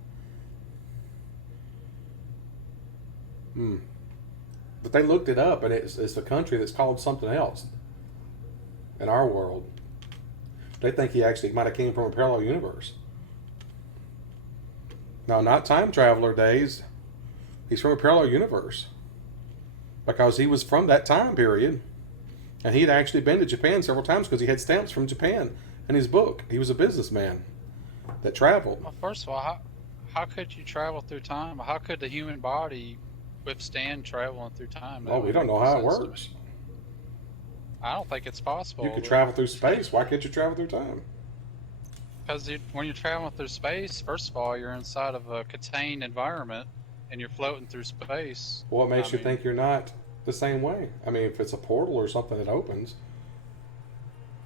But they looked it up, and it's a country that's called something else in our world. They think he actually might have came from a parallel universe. No, not time traveler days. He's from a parallel universe. Because he was from that time period. And he'd actually been to Japan several times because he had stamps from Japan in his book. He was a businessman that traveled. Well, first of all, how could you travel through time? How could the human body withstand traveling through time? Well, we don't know how it works. I don't think it's possible. You could travel through space. Why can't you travel through time? Because when you're traveling through space, first of all, you're inside of a contained environment, and you're floating through space. What makes you think you're not the same way? I mean, if it's a portal or something that opens,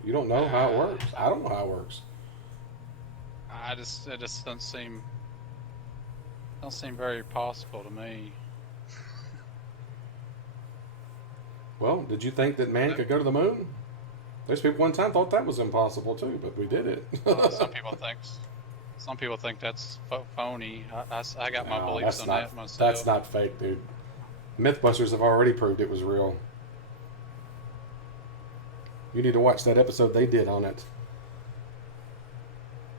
you don't know how it works. I don't know how it works. It just doesn't seem very possible to me. Well, did you think that man could go to the moon? There's people one time thought that was impossible too, but we did it. Some people think that's phony. I got my beliefs on that myself. That's not fake, dude. Mythbusters have already proved it was real. You need to watch that episode they did on it.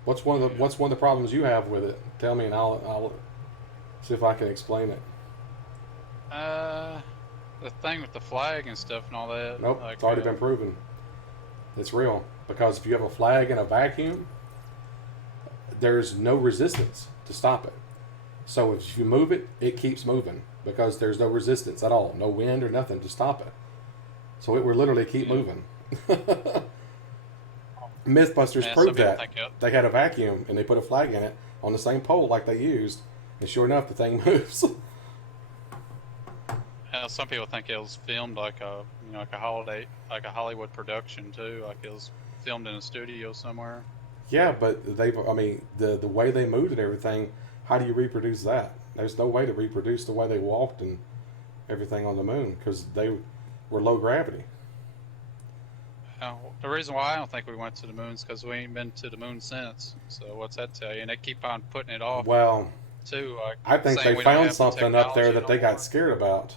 What's one of the problems you have with it? Tell me, and I'll see if I can explain it. The thing with the flag and stuff and all that. Nope, it's already been proven. It's real. Because if you have a flag in a vacuum, there's no resistance to stop it. So if you move it, it keeps moving. Because there's no resistance at all. No wind or nothing to stop it. So it will literally keep moving. Mythbusters proved that. They had a vacuum and they put a flag in it on the same pole like they used. And sure enough, the thing moves. Some people think it was filmed like a Hollywood production too, like it was filmed in a studio somewhere. Yeah, but the way they moved and everything, how do you reproduce that? There's no way to reproduce the way they walked and everything on the moon because they were low gravity. The reason why I don't think we went to the moon is because we ain't been to the moon since. So what's that tell you? And they keep on putting it off. Well, too. I think they found something up there that they got scared about.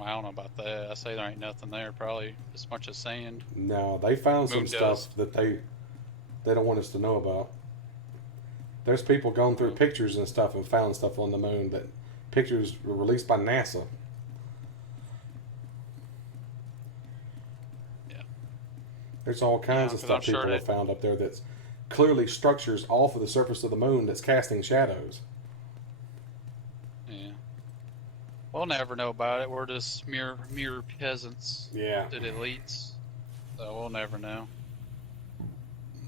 I don't know about that. I say there ain't nothing there. Probably as much as sand. No, they found some stuff that they don't want us to know about. There's people going through pictures and stuff and found stuff on the moon that pictures were released by NASA. Yeah. There's all kinds of stuff people have found up there that's clearly structures off of the surface of the moon that's casting shadows. We'll never know about it. We're just mere peasants. Yeah. To the elites. So we'll never know.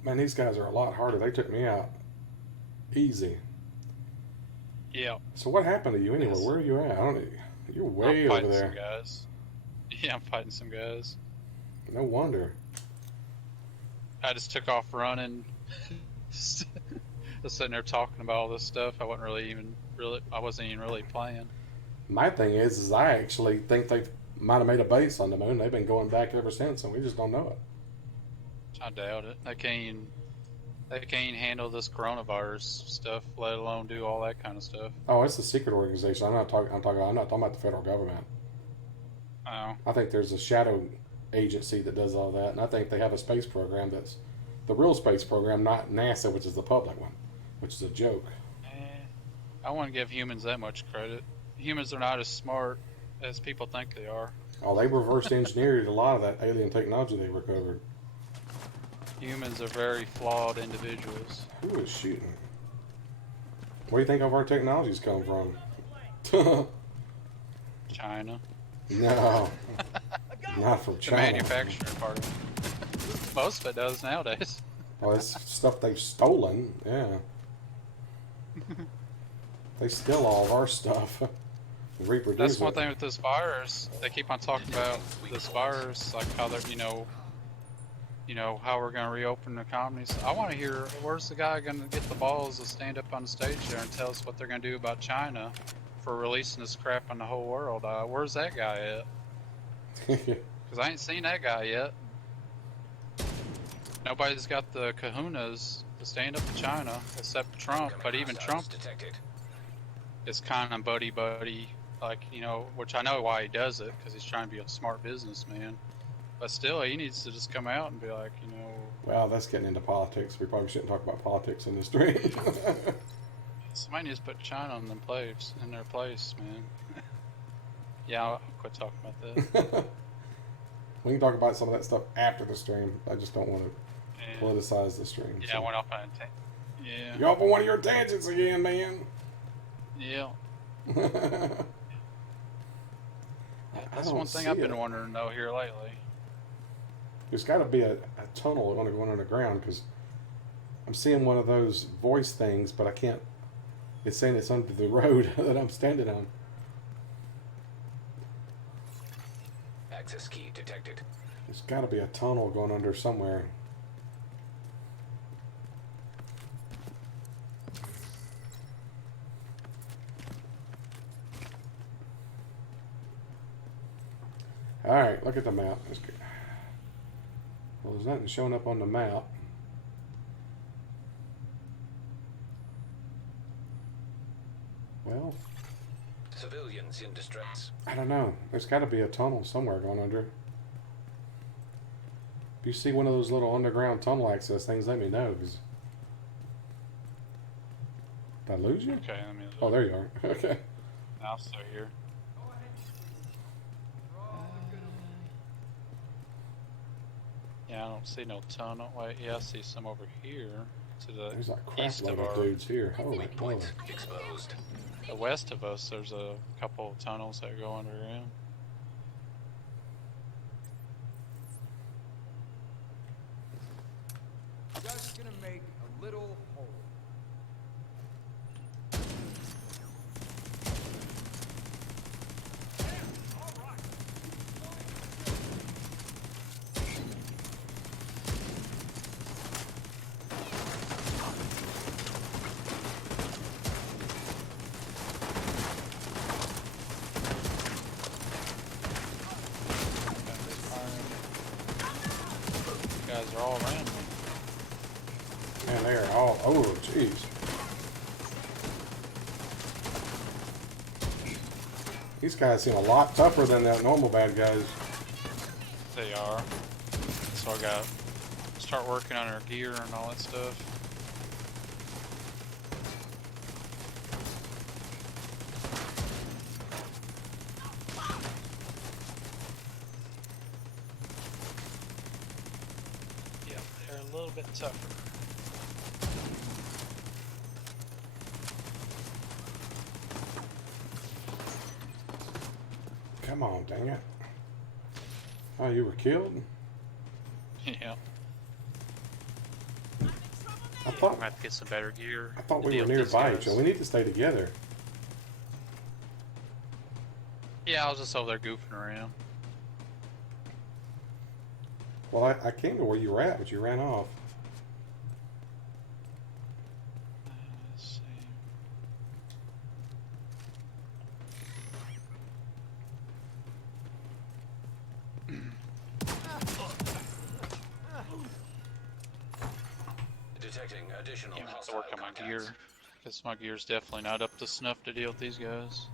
Man, these guys are a lot harder. They took me out easy. Yeah. So what happened to you anyway? Where are you at? You're way over there. Some guys. Yeah, I'm fighting some guys. No wonder. I just took off running. Just sitting there talking about all this stuff. I wasn't even really playing. My thing is I actually think they might have made a base on the moon. They've been going back ever since, and we just don't know it. I doubt it. They can't handle this coronavirus stuff, let alone do all that kind of stuff. Oh, it's a secret organization. I'm not talking about the federal government. Oh. I think there's a shadow agency that does all that, and I think they have a space program that's the real space program, not NASA, which is the public one, which is a joke. I wouldn't give humans that much credit. Humans are not as smart as people think they are. Oh, they reverse engineered a lot of that alien technology they recovered. Humans are very flawed individuals. Who is shooting? Where do you think all of our technologies come from? China. No. Not from China. The manufacturing part of it. Most of it does nowadays. Well, it's stuff they've stolen, yeah. They steal all of our stuff. Reproduce That's one it. thing with this virus. They keep on talking about this virus, like how they're, you know, how we're going to reopen the economies. I want to hear, where's the guy going to get the balls to stand up on the stage there and tell us what they're going to do about China for releasing this crap on the whole world? Where's that guy at? Because I ain't seen that guy yet. Nobody's got the kahunas to stand up to China except Trump, but even Trump detected. is kind of buddy-buddy, like, you know, which I know why he does it, because he's trying to be a smart businessman. But still, he needs to just come out and be like, you know... Well, that's getting into politics. We probably shouldn't talk about politics in this stream. Somebody needs to put China in their place, man. Yeah, I'll quit talking about that. We can talk about some of that stuff after the stream. I just don't want to politicize the stream. Yeah, I went off on a tangent. Yeah. You're off on one of your tangents again, man. Yeah. That's one thing I've been wondering, though, here lately. There's got to be a tunnel going underground, because I'm seeing one of those voice things, but I can't. It's saying it's under the road that I'm standing on. Access key detected. There's got to be a tunnel going under somewhere. Alright, look at the map. Well, there's nothing showing up on the map. Well, Civilians in distress. I don't know. There's got to be a tunnel somewhere going under. If you see one of those little underground tunnel access things, let me know. Cause... Did I lose you? Okay, let me... Oh, there you are. Okay. I'm still here. Yeah, I don't see no tunnel. Wait, yeah, I see some over here to the There's a crap east load of of our... dudes here. Holy moly. Exposed. The west of us, there's a couple of tunnels that go underground. Just gonna make a little hole. Guys are all around me. Man, they are all... Oh, jeez. These guys seem a lot tougher than the normal bad guys. They are. So I got to start working on our gear and all that stuff. Yeah, they're a little bit tougher. Come on, dang it. Oh, you were killed? Yeah. I I'm thought gonna have to get some better gear. I thought to we deal were with these nearby guys. each other. We need to stay together. Yeah, I was just over there goofing around. Well, I came to where you were at, but you ran off. Let's see. Detecting additional Yeah, I have to hostile work on my gear. contacts. Because my gear's definitely not up to snuff to deal with these guys.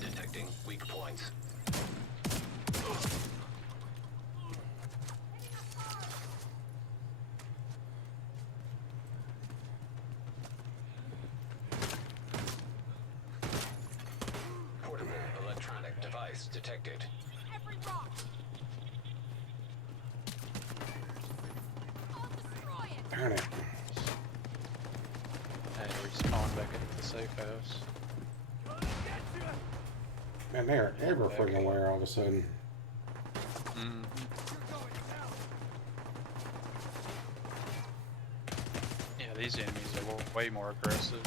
Detecting weak points. Portable electronic device detected. Darn it. I had to respawn back at the safe house. Man, they are ever friggin' where all of a sudden. Mm-hmm. Yeah, these enemies are way more aggressive.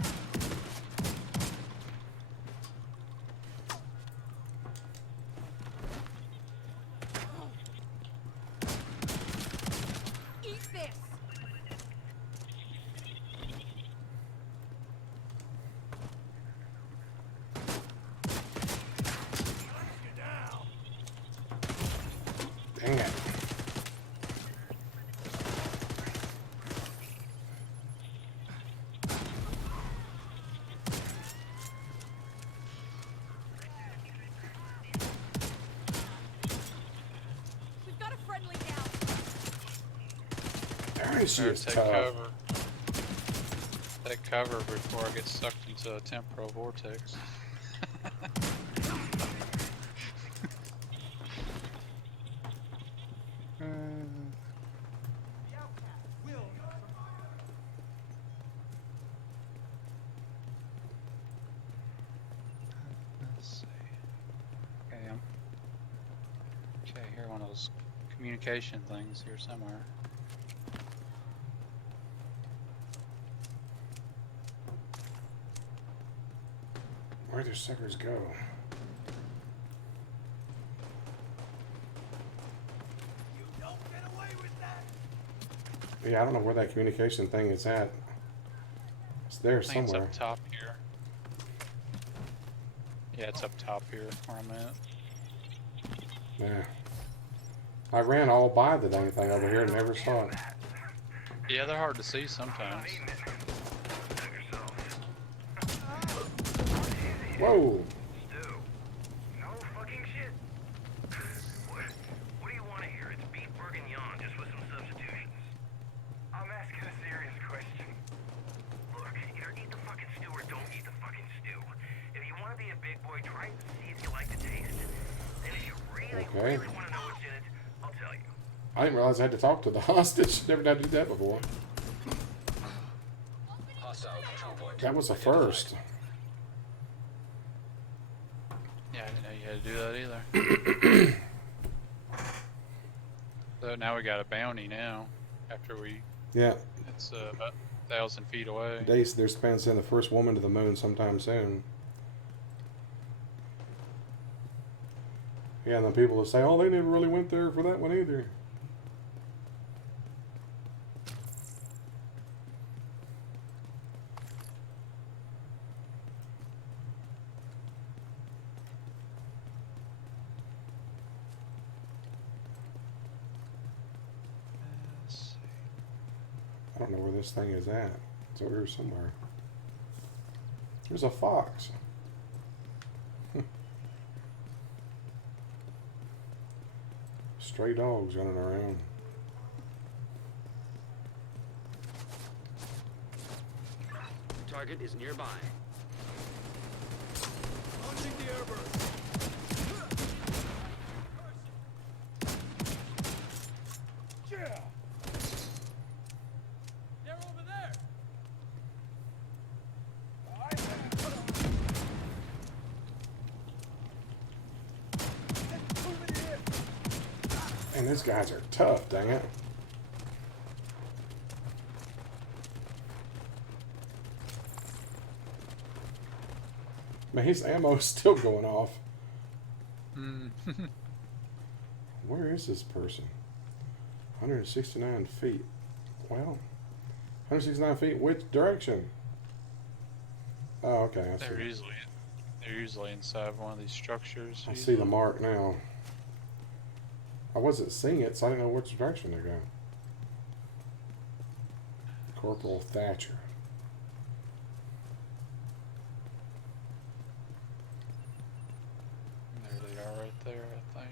this! Dang it. We've got a friendly down. There she Better is take tough. cover. Take cover before I get sucked into a temporal vortex. Let's see. Okay, here one of those communication things here somewhere. Where do suckers go? You don't get away with that. Yeah, I don't know where that communication thing is at. It's there I think somewhere. it's up top here. Yeah, it's up top here where I'm at. Yeah. I ran all by the dang thing over here and never saw it. Yeah, they're hard to see sometimes. Whoa! No fucking shit. What do you want to hear? It's beef bourguignon, just with some substitutions. I'm asking a serious question. Look, either eat the fucking stew or don't eat the fucking stew. If you want to be a big boy, try it and see if you like the taste. And if you really, Okay. really want to know what's in it, I'll tell you. I didn't realize I had to talk to the hostage. Never had to do that before. Hostile control point. That was a first. Yeah, I didn't know you had to do that either. So now we got a bounty now. After we, Yeah. it's about 1,000 feet away. They're supposed to send the first woman to the moon sometime soon. Yeah, and then people will say, oh, they never really went there for that one either. Let's see. I don't know where this thing is at. It's over here somewhere. There's a fox. Stray dogs running around. Target is nearby. Launching the airburst. Yeah. They're over there. Man, these guys are tough, dang it. Man, his ammo's still going off. Where is this person? 169 feet. Well, 169 feet, which direction? Oh, okay, I They're see. usually inside one of these structures. I see the mark now. I wasn't seeing it, so I didn't know which direction to go. Corporal Thatcher. There they are right there, I think.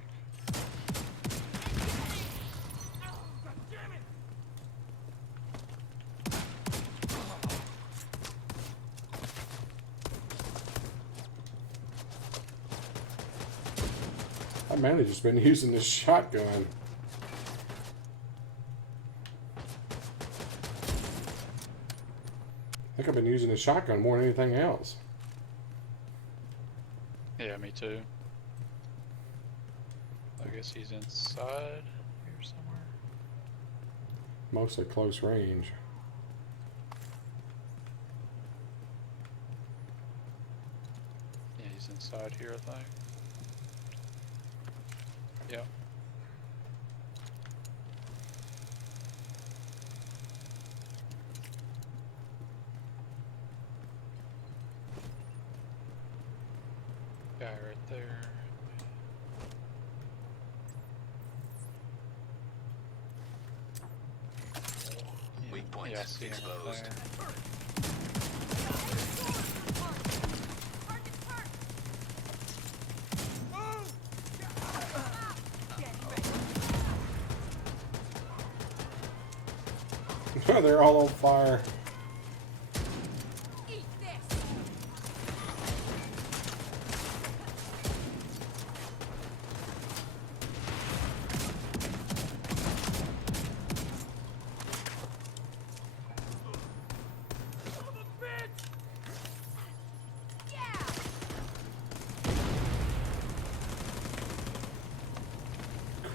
I've mainly just been using this shotgun. I think I've been using the shotgun more than anything else. Yeah, me too. I guess he's inside here somewhere. Mostly close range. Yeah, he's inside here, I think. Yep. Guy right there. Weak point Yeah, I see him up exposed. there. They're all on fire.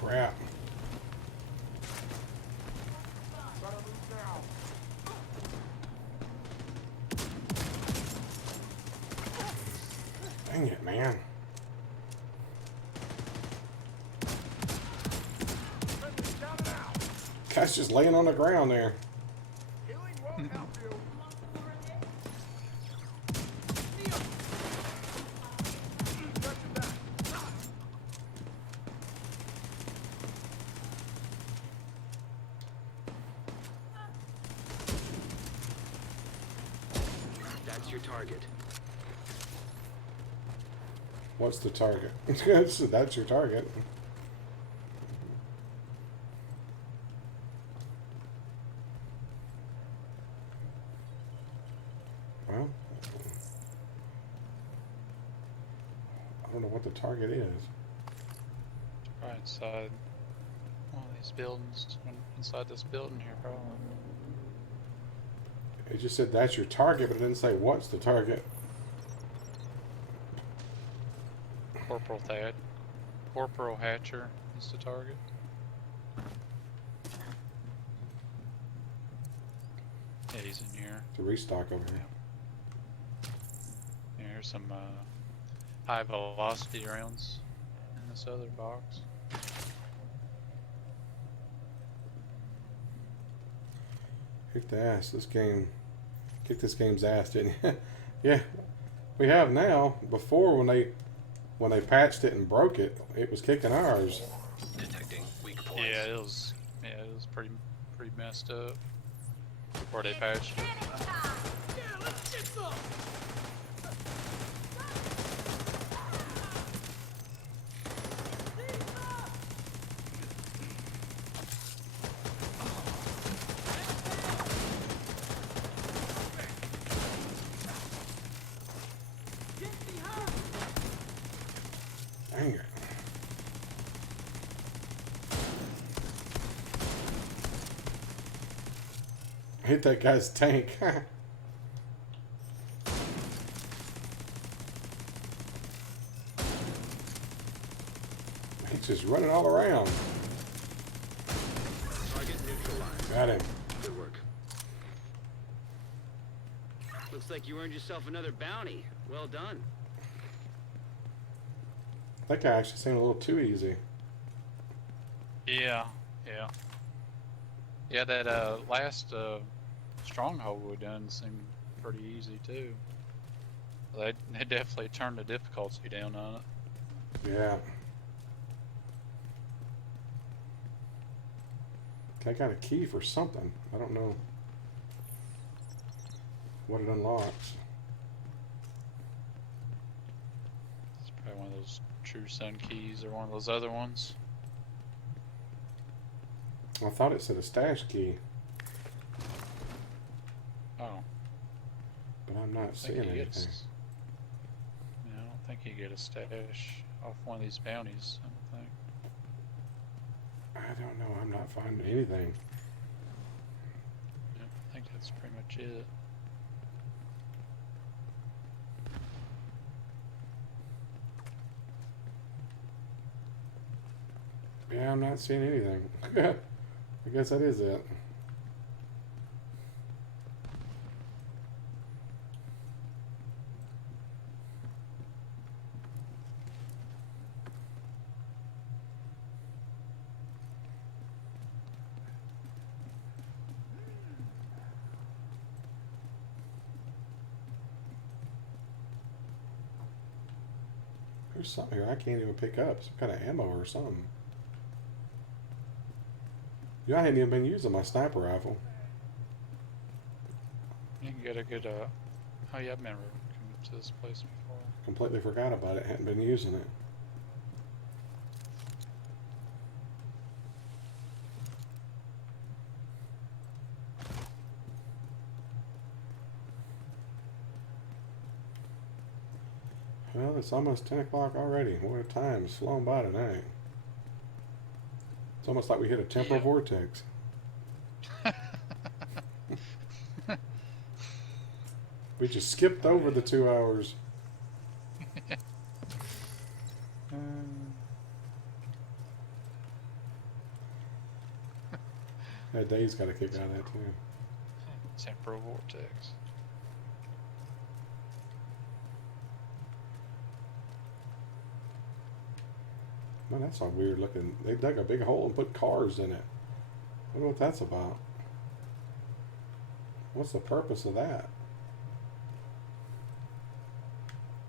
Crap. Dang it, man. Guy's just laying on the ground there. That's your target. What's the target? That's your target. Well, I don't know what the target is. Right inside one of these buildings. Inside this building here, probably. It just said that's your target, but it didn't say what's the target. Corporal Hatcher is the target. Yeah, he's in here. It's a restock over here. Here's some high velocity rounds in this other box. Kick the ass. This game. Kick this game's ass, didn't you? Yeah, we have now. Before, when they patched it and broke it, it was kicking ours. Detecting weak points. Yeah, it was pretty messed up before they patched it. Dang it. Hit that guy's tank. He's just running all around. Target neutralized. Got him. Good work. Looks like you earned yourself another bounty. Well done. That guy actually seemed a little too easy. Yeah. That last stronghold we done seemed pretty easy too. They definitely turned the difficulty down on it. Yeah. I got a key for something. I don't know what it unlocks. It's probably one of those True Sun keys or one of those other ones. I thought it said a stash key, Oh, but I'm not I seeing think you anything. get I don't think you get a stash off one of these bounties. I don't think. I don't know. I'm not finding anything. Yeah, I think that's pretty much it. Yeah, I'm not seeing anything. I guess that is it. There's something here I can't even pick up. Some kind of ammo or something. Yeah, I hadn't even been using my sniper rifle. You can get a good, oh yeah, I remember coming to this place before. Completely forgot about it. Hadn't been using it. Well, it's almost 10 o'clock already. What a time. It's flown by tonight. It's almost like we hit a temporal vortex. We just skipped over the 2 hours. That Dave's got a kick out of that too. Temporal vortex. Man, that's a weird looking. They dug a big hole and put cars in it. I wonder what that's about. What's the purpose of that?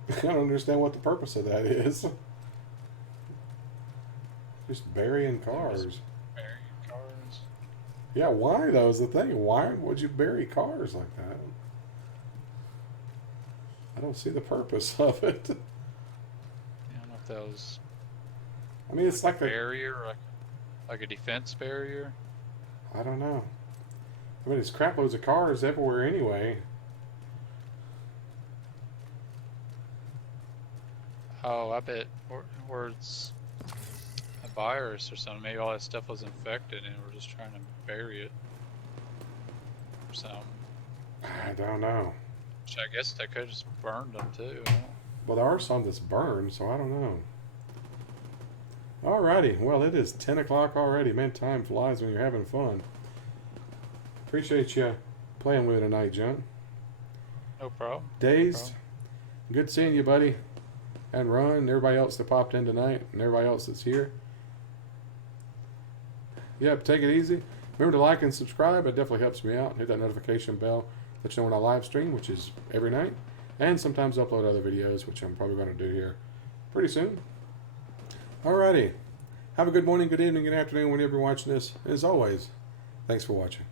I don't understand what the purpose of that is. Just burying cars. Burying cars. Yeah, why though is the thing. Why would you bury cars like that? I don't see the purpose of it. I don't know if that was. I mean, it's like a barrier, like a defense barrier. I don't know. I mean, it's crap loads of cars everywhere anyway. Oh, I bet where it's a virus or something. Maybe all that stuff was infected and we're just trying to bury it or something. I don't know. Which I guess they could have just burned them too. Well, there are some that's burned, so I don't know. Alrighty, well, it is 10 o'clock already. Man, time flies when you're having fun. Appreciate you playing with me tonight, John. No problem. Dazed. No problem. Good seeing you, buddy. And Ron, and everybody else that popped in tonight, and everybody else that's here. Yep, take it easy. Remember to like and subscribe. It definitely helps me out. Hit that notification bell. Let you know when I live stream, which is every night. And sometimes upload other videos, which I'm probably going to do here pretty soon. Alrighty. Have a good morning, good evening, good afternoon whenever you're watching this. As always, thanks for watching.